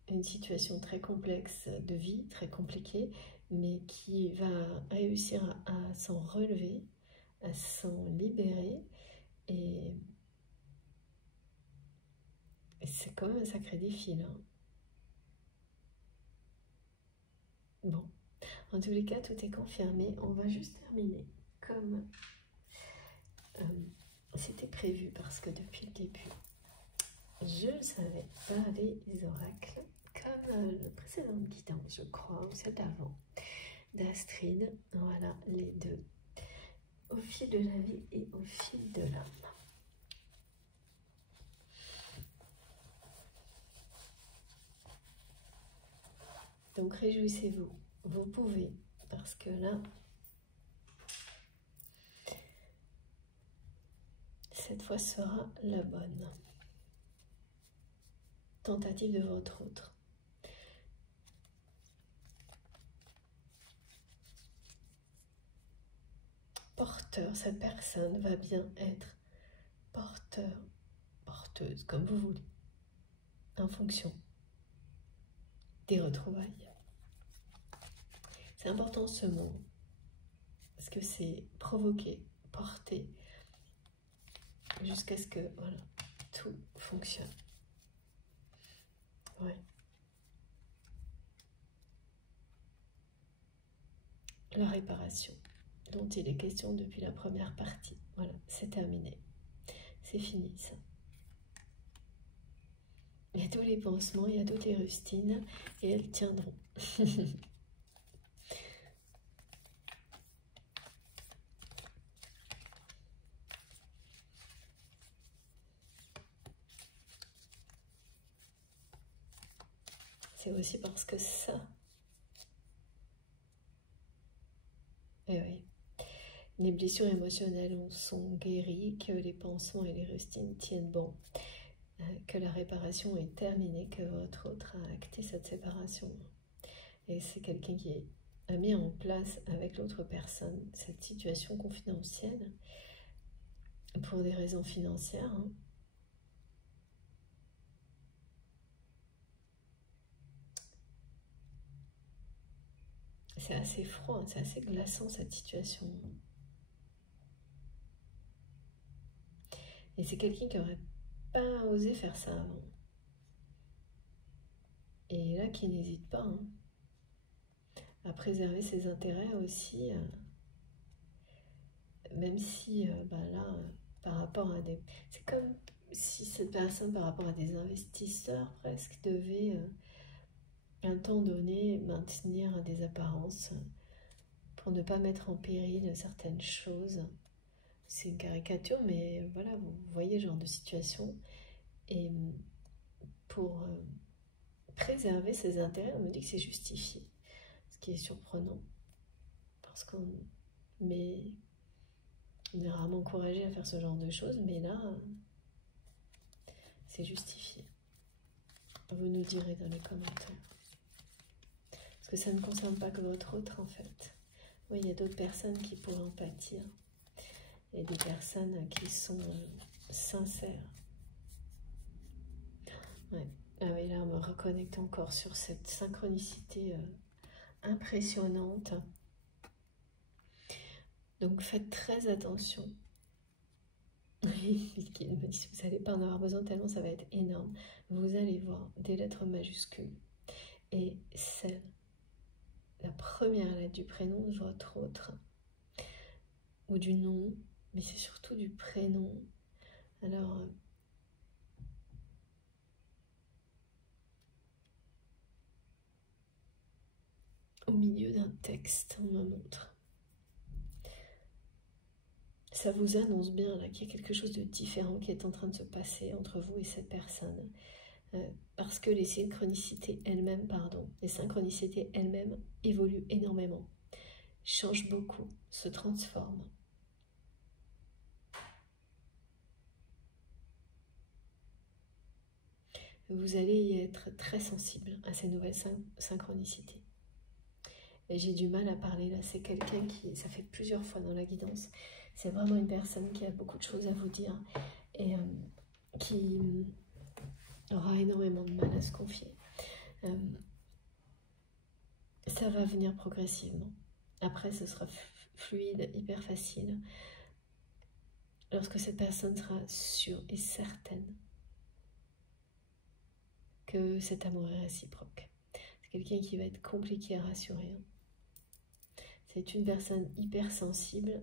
une situation très complexe de vie, très compliquée, mais qui va réussir à s'en relever, à s'en libérer, et c'est quand même un sacré défi là. Bon, en tous les cas, tout est confirmé. On va juste terminer comme c'était prévu, parce que depuis le début, je le savais par les oracles, comme le précédent guidance, je crois, ou cet avant, d'Astrid. Voilà, les deux. Au fil de la vie et au fil de l'âme. Donc réjouissez-vous, vous pouvez, parce que là, cette fois sera la bonne. Tentative de votre autre. Porteur, cette personne va bien être porteur, porteuse, comme vous voulez, en fonction des retrouvailles. C'est important ce mot, parce que c'est provoquer, porter, jusqu'à ce que voilà, tout fonctionne. Ouais. La réparation, dont il est question depuis la première partie. Voilà, c'est terminé. C'est fini ça. Il y a tous les pansements, il y a toutes les rustines, et elles tiendront. C'est aussi parce que ça... Eh oui, les blessures émotionnelles sont guéries, que les pansements et les rustines tiennent bon, que la réparation est terminée, que votre autre a acté cette séparation. Et c'est quelqu'un qui a mis en place avec l'autre personne cette situation confidentielle pour des raisons financières. Hein. C'est assez froid, c'est assez glaçant cette situation. Et c'est quelqu'un qui n'aurait pas osé faire ça avant. Et là, qui n'hésite pas hein, à préserver ses intérêts aussi, même si là, par rapport à des... C'est comme si cette personne, par rapport à des investisseurs presque, devait... un temps donné, maintenir des apparences pour ne pas mettre en péril certaines choses. C'est une caricature, mais voilà, vous voyez ce genre de situation. Et pour préserver ses intérêts, on me dit que c'est justifié. Ce qui est surprenant. Parce qu'on est rarement encouragé à faire ce genre de choses, mais là, c'est justifié. Vous nous direz dans les commentaires. Parce que ça ne concerne pas que votre autre, en fait. Oui, il y a d'autres personnes qui pourraient en pâtir. Et des personnes qui sont sincères. Ouais. Ah oui, là, on me reconnecte encore sur cette synchronicité impressionnante. Donc, faites très attention. Oui, il me dit, vous n'allez pas en avoir besoin tellement ça va être énorme. Vous allez voir des lettres majuscules et celle, la première lettre du prénom de votre autre, ou du nom, mais c'est surtout du prénom. Alors, au milieu d'un texte, on me montre. Ça vous annonce bien là qu'il y a quelque chose de différent qui est en train de se passer entre vous et cette personne. Parce que les synchronicités elles-mêmes, les synchronicités elles-mêmes évoluent énormément, changent beaucoup, se transforment. Vous allez y être très sensible à ces nouvelles synchronicités. Et j'ai du mal à parler là, c'est quelqu'un qui, ça fait plusieurs fois dans la guidance, c'est vraiment une personne qui a beaucoup de choses à vous dire et qui aura énormément de mal à se confier. Ça va venir progressivement. Après, ce sera fluide, hyper facile. Lorsque cette personne sera sûre et certaine que cet amour est réciproque. C'est quelqu'un qui va être compliqué à rassurer. C'est une personne hyper sensible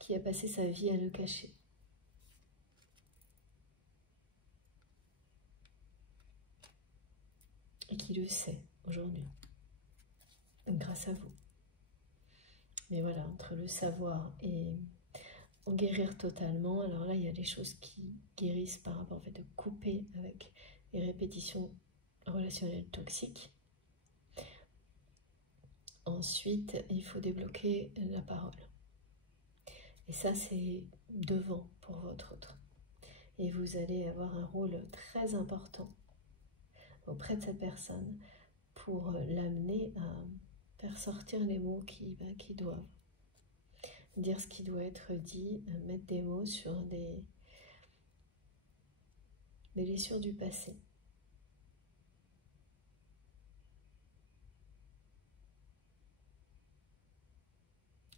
qui a passé sa vie à le cacher. Et qui le sait aujourd'hui, grâce à vous. Mais voilà, entre le savoir et en guérir totalement, alors là, il y a des choses qui guérissent par rapport au fait de couper avec les répétitions relationnelles toxiques. Ensuite, il faut débloquer la parole. Et ça, c'est devant pour votre autre. Et vous allez avoir un rôle très important auprès de cette personne pour l'amener à faire sortir les mots qui doivent. Dire ce qui doit être dit, mettre des mots sur des blessures du passé.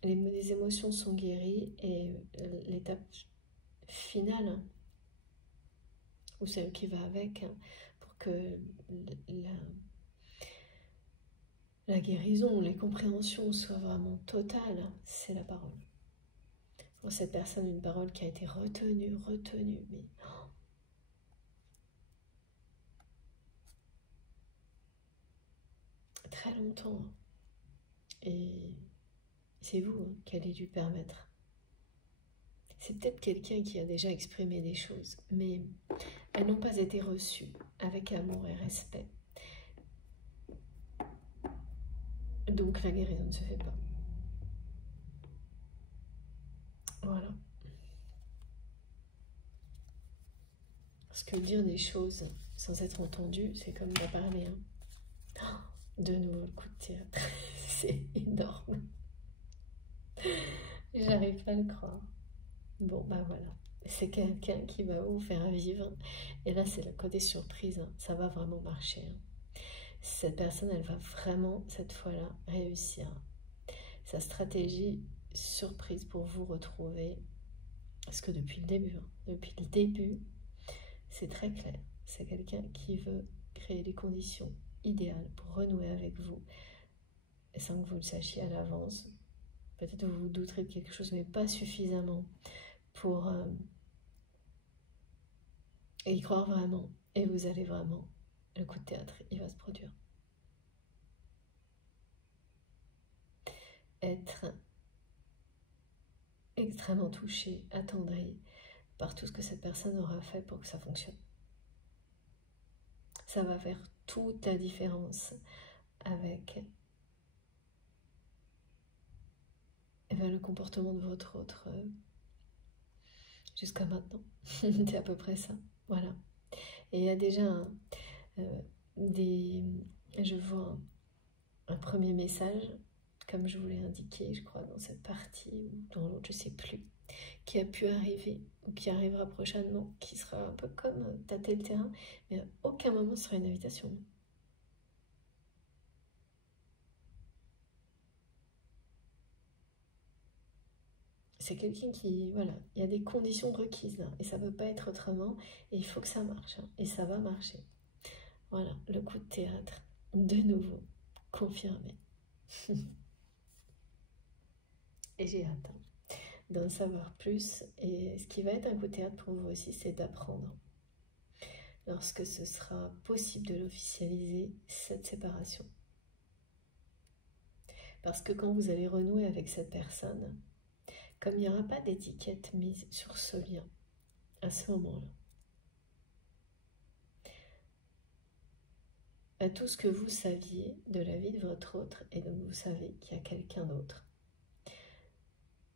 Les émotions sont guéries et l'étape finale, ou celle qui va avec, pour que la guérison, les compréhensions soient vraiment totales, c'est la parole. Pour cette personne, une parole qui a été retenue, mais très longtemps. Et c'est vous qui allez lui permettre. C'est peut-être quelqu'un qui a déjà exprimé des choses, mais elles n'ont pas été reçues avec amour et respect. Donc la guérison ne se fait pas. Voilà. Parce que dire des choses sans être entendu, c'est comme de parler. Hein. De nouveau le coup de théâtre. C'est énorme. J'arrive pas à le croire. Bon, bah voilà. C'est quelqu'un qui va vous faire vivre. Et là, c'est le côté surprise. Hein. Ça va vraiment marcher. Hein. Cette personne, elle va vraiment, cette fois-là, réussir. Sa stratégie surprise pour vous retrouver. Parce que depuis le début, c'est très clair. C'est quelqu'un qui veut créer les conditions idéales pour renouer avec vous. Et sans que vous le sachiez à l'avance. Peut-être vous vous douterez de quelque chose, mais pas suffisamment pour y croire vraiment. Et vous allez vraiment, le coup de théâtre, il va se produire. Être extrêmement touché, attendri par tout ce que cette personne aura fait pour que ça fonctionne. Ça va faire toute la différence avec le comportement de votre autre jusqu'à maintenant. C'est à peu près ça. Voilà. Et il y a déjà des je vois un premier message, comme je vous l'ai indiqué, je crois, dans cette partie ou dans l'autre, je ne sais plus, qui a pu arriver ou qui arrivera prochainement, qui sera un peu comme tâter le terrain, mais à aucun moment ce sera une invitation. C'est quelqu'un qui, voilà, il y a des conditions requises là, et ça ne peut pas être autrement, et il faut que ça marche, hein, et ça va marcher. Voilà, le coup de théâtre, de nouveau, confirmé. Et j'ai hâte d'en savoir plus, et ce qui va être un coup de théâtre pour vous aussi, c'est d'apprendre, lorsque ce sera possible de l'officialiser, cette séparation. Parce que quand vous allez renouer avec cette personne, comme il n'y aura pas d'étiquette mise sur ce lien, à ce moment-là, à tout ce que vous saviez de la vie de votre autre, et donc vous savez qu'il y a quelqu'un d'autre,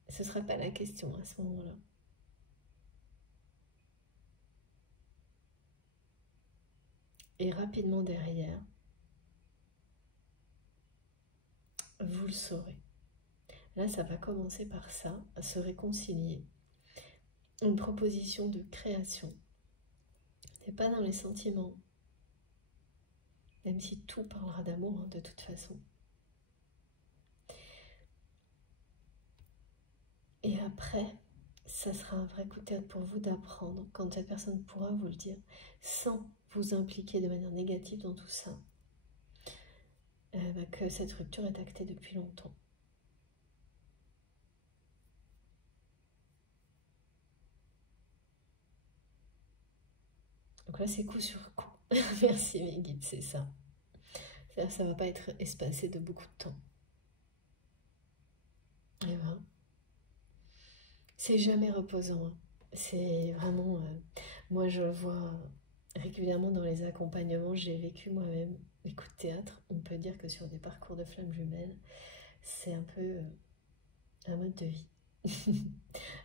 ce ne sera pas la question à ce moment-là. Et rapidement derrière, vous le saurez. Là, ça va commencer par ça, à se réconcilier. Une proposition de création. C'est pas dans les sentiments, même si tout parlera d'amour, hein, de toute façon. Et après, ça sera un vrai coup de tête pour vous d'apprendre, quand cette personne pourra vous le dire, sans vous impliquer de manière négative dans tout ça, que cette rupture est actée depuis longtemps. Donc là, c'est coup sur coup. Merci mes guides, c'est ça. Ça ne va pas être espacé de beaucoup de temps. Et ben, c'est jamais reposant. C'est vraiment... moi, je vois régulièrement dans les accompagnements, j'ai vécu moi-même les coups de théâtre. On peut dire que sur des parcours de flammes jumelles, c'est un peu un mode de vie.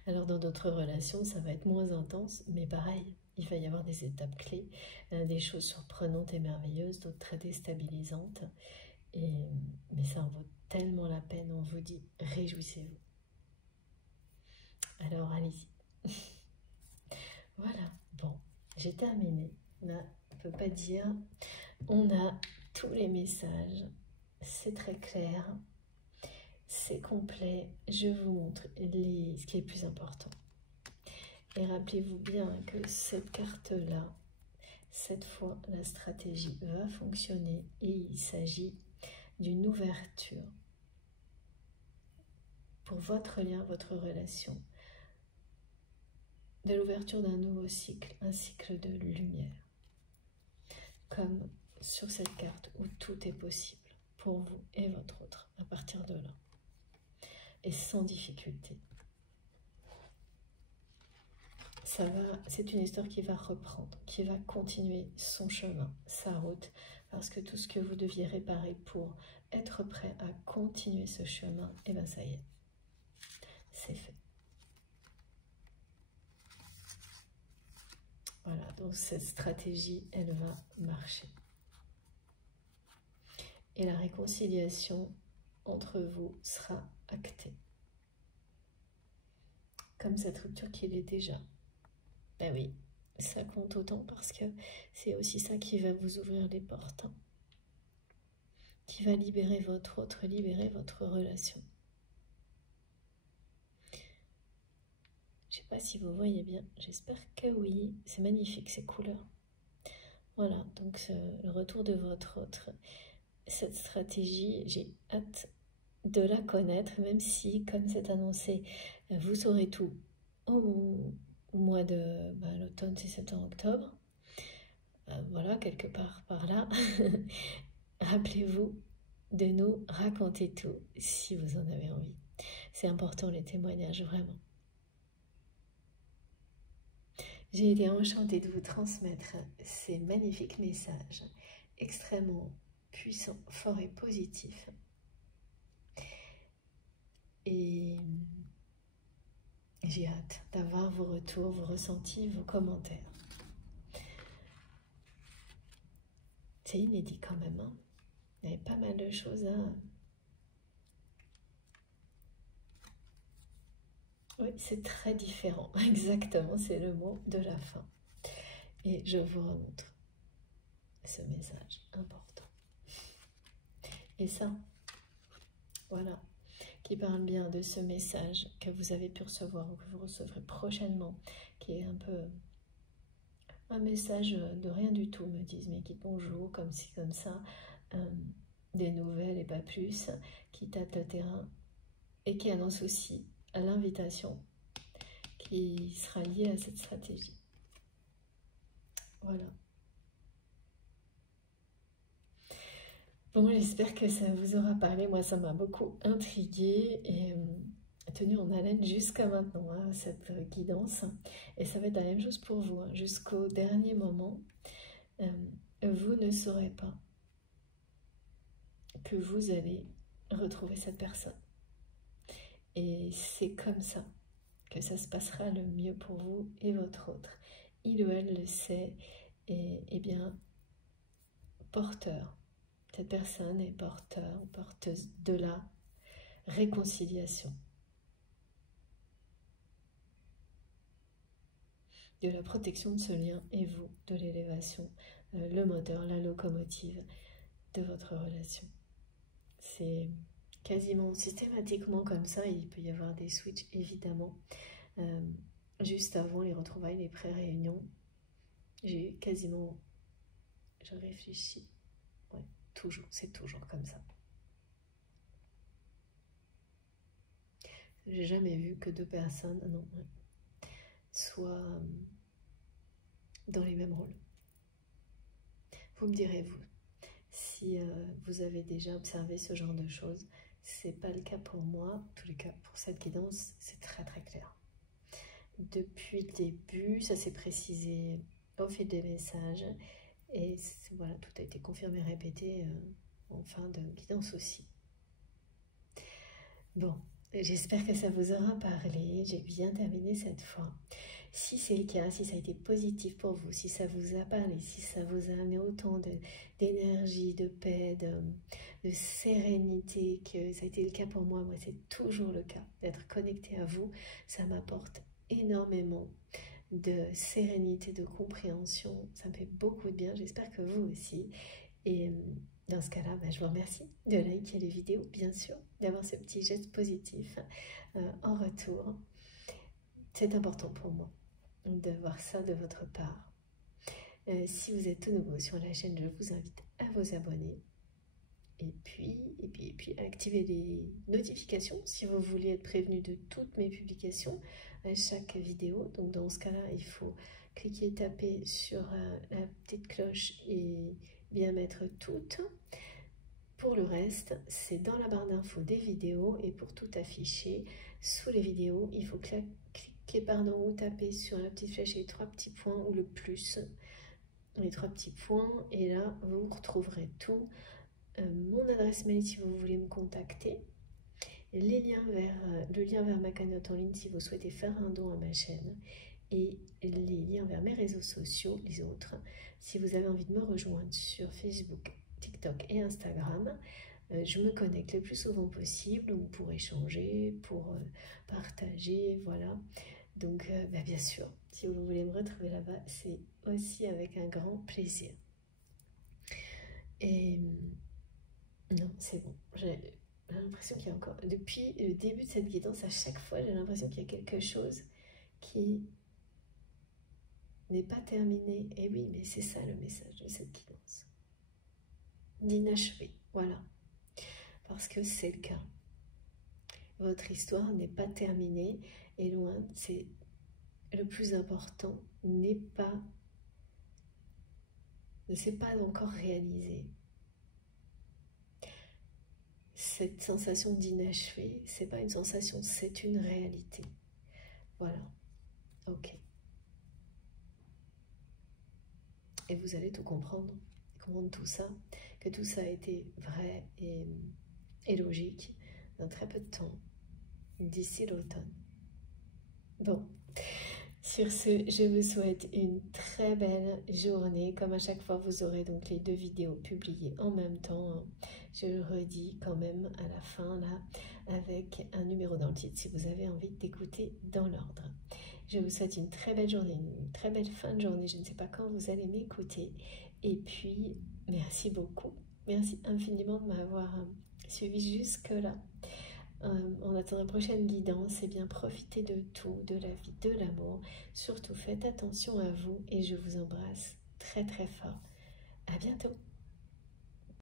Alors dans d'autres relations, ça va être moins intense, mais pareil, il va y avoir des étapes clés, des choses surprenantes et merveilleuses, d'autres très déstabilisantes. Mais ça en vaut tellement la peine, on vous dit, réjouissez-vous. Alors allez-y. Voilà, bon, j'ai terminé. Là, on ne peut pas dire, on a tous les messages, c'est très clair, c'est complet, je vous montre ce qui est le plus important. Et rappelez-vous bien que cette carte-là, cette fois, la stratégie va fonctionner et il s'agit d'une ouverture pour votre lien, votre relation, de l'ouverture d'un nouveau cycle, un cycle de lumière, comme sur cette carte où tout est possible pour vous et votre autre à partir de là, et sans difficulté. C'est une histoire qui va reprendre, qui va continuer son chemin, sa route, parce que tout ce que vous deviez réparer pour être prêt à continuer ce chemin, et bien ça y est, c'est fait. Voilà, donc cette stratégie, elle va marcher. Et la réconciliation entre vous sera actée. Comme cette rupture qui l'est déjà. Ben oui, ça compte autant parce que c'est aussi ça qui va vous ouvrir les portes. Hein, qui va libérer votre autre, libérer votre relation. Je ne sais pas si vous voyez bien, j'espère que oui. C'est magnifique ces couleurs. Voilà, donc le retour de votre autre. Cette stratégie, j'ai hâte de la connaître, même si, comme c'est annoncé, vous saurez tout au mois de l'automne, c'est septembre, octobre. Voilà, quelque part par là. Rappelez-vous de nous raconter tout si vous en avez envie. C'est important les témoignages, vraiment. J'ai été enchantée de vous transmettre ces magnifiques messages extrêmement puissants, forts et positifs. Et j'ai hâte d'avoir vos retours, vos ressentis, vos commentaires. C'est inédit quand même, hein. Il y avait pas mal de choses à... Oui, c'est très différent. Exactement, c'est le mot de la fin. Et je vous remontre ce message important. Et ça, voilà, qui parle bien de ce message que vous avez pu recevoir ou que vous recevrez prochainement, qui est un peu un message de rien du tout, me disent, mais qui bonjour, comme ci, comme ça, des nouvelles et pas plus, qui tâte le terrain et qui annonce aussi l'invitation qui sera liée à cette stratégie. Voilà. Bon, j'espère que ça vous aura parlé. Moi, ça m'a beaucoup intriguée et tenu en haleine jusqu'à maintenant, hein, cette guidance. Et ça va être la même chose pour vous. Hein. Jusqu'au dernier moment, vous ne saurez pas que vous allez retrouver cette personne. Et c'est comme ça que ça se passera le mieux pour vous et votre autre. Il ou elle le sait et bien porteur. Cette personne est porteur ou porteuse de la réconciliation, de la protection de ce lien et vous, de l'élévation, le moteur, la locomotive de votre relation. C'est quasiment systématiquement comme ça. Il peut y avoir des switches évidemment. Juste avant les retrouvailles, les pré-réunions, j'ai quasiment, je réfléchis, ouais, toujours, c'est toujours comme ça. J'ai jamais vu que deux personnes, non, soient dans les mêmes rôles. Vous me direz, vous, si vous avez déjà observé ce genre de choses. C'est pas le cas pour moi, en tous les cas pour cette guidance, c'est très très clair. Depuis le début, ça s'est précisé au fil des messages et voilà, tout a été confirmé, répété en fin de guidance aussi. Bon, j'espère que ça vous aura parlé, j'ai bien terminé cette fois. Si c'est le cas, si ça a été positif pour vous, si ça vous a parlé, si ça vous a amené autant d'énergie, de paix, de sérénité, que ça a été le cas pour moi, c'est toujours le cas, d'être connecté à vous, ça m'apporte énormément de sérénité, de compréhension, ça me fait beaucoup de bien, j'espère que vous aussi. Et dans ce cas-là, je vous remercie de liker les vidéos, bien sûr, d'avoir ce petit geste positif en retour. C'est important pour moi de voir ça de votre part. Si vous êtes tout nouveau sur la chaîne, je vous invite à vous abonner. Et puis activer les notifications si vous voulez être prévenu de toutes mes publications à chaque vidéo. Donc dans ce cas-là, il faut cliquer, taper sur la petite cloche et bien mettre toutes. Pour le reste, c'est dans la barre d'infos des vidéos et pour tout afficher sous les vidéos, il faut cliquer ou taper sur la petite flèche et les trois petits points ou le plus, les trois petits points et là vous retrouverez tout. Mon adresse mail si vous voulez me contacter, les liens le lien vers ma cagnotte en ligne si vous souhaitez faire un don à ma chaîne et les liens vers mes réseaux sociaux, les autres, si vous avez envie de me rejoindre sur Facebook, TikTok et Instagram. Je me connecte le plus souvent possible pour échanger, pour partager, voilà. Donc bien sûr, si vous voulez me retrouver là-bas, c'est aussi avec un grand plaisir. Et non, c'est bon. J'ai l'impression qu'il y a encore... Depuis le début de cette guidance, à chaque fois, j'ai l'impression qu'il y a quelque chose qui n'est pas terminé. Et oui, mais c'est ça le message de cette guidance. D'inachevé, voilà. Parce que c'est le cas. Votre histoire n'est pas terminée et loin, c'est le plus important, ne s'est pas encore réalisé. Cette sensation d'inachevé, c'est pas une sensation, c'est une réalité. Voilà, ok. Et vous allez tout comprendre tout ça, que tout ça a été vrai et logique dans très peu de temps, d'ici l'automne. Bon, Sur ce, je vous souhaite une très belle journée. Comme à chaque fois, vous aurez donc les 2 vidéos publiées en même temps, hein. Je le redis quand même à la fin là, avec un numéro dans le titre si vous avez envie d'écouter dans l'ordre. Je vous souhaite une très belle journée, une très belle fin de journée. Je ne sais pas quand vous allez m'écouter. Et puis, merci beaucoup. Merci infiniment de m'avoir suivi jusque-là. En attendant la prochaine guidance, et bien profitez de tout, de la vie, de l'amour. Surtout faites attention à vous et je vous embrasse très très fort. À bientôt.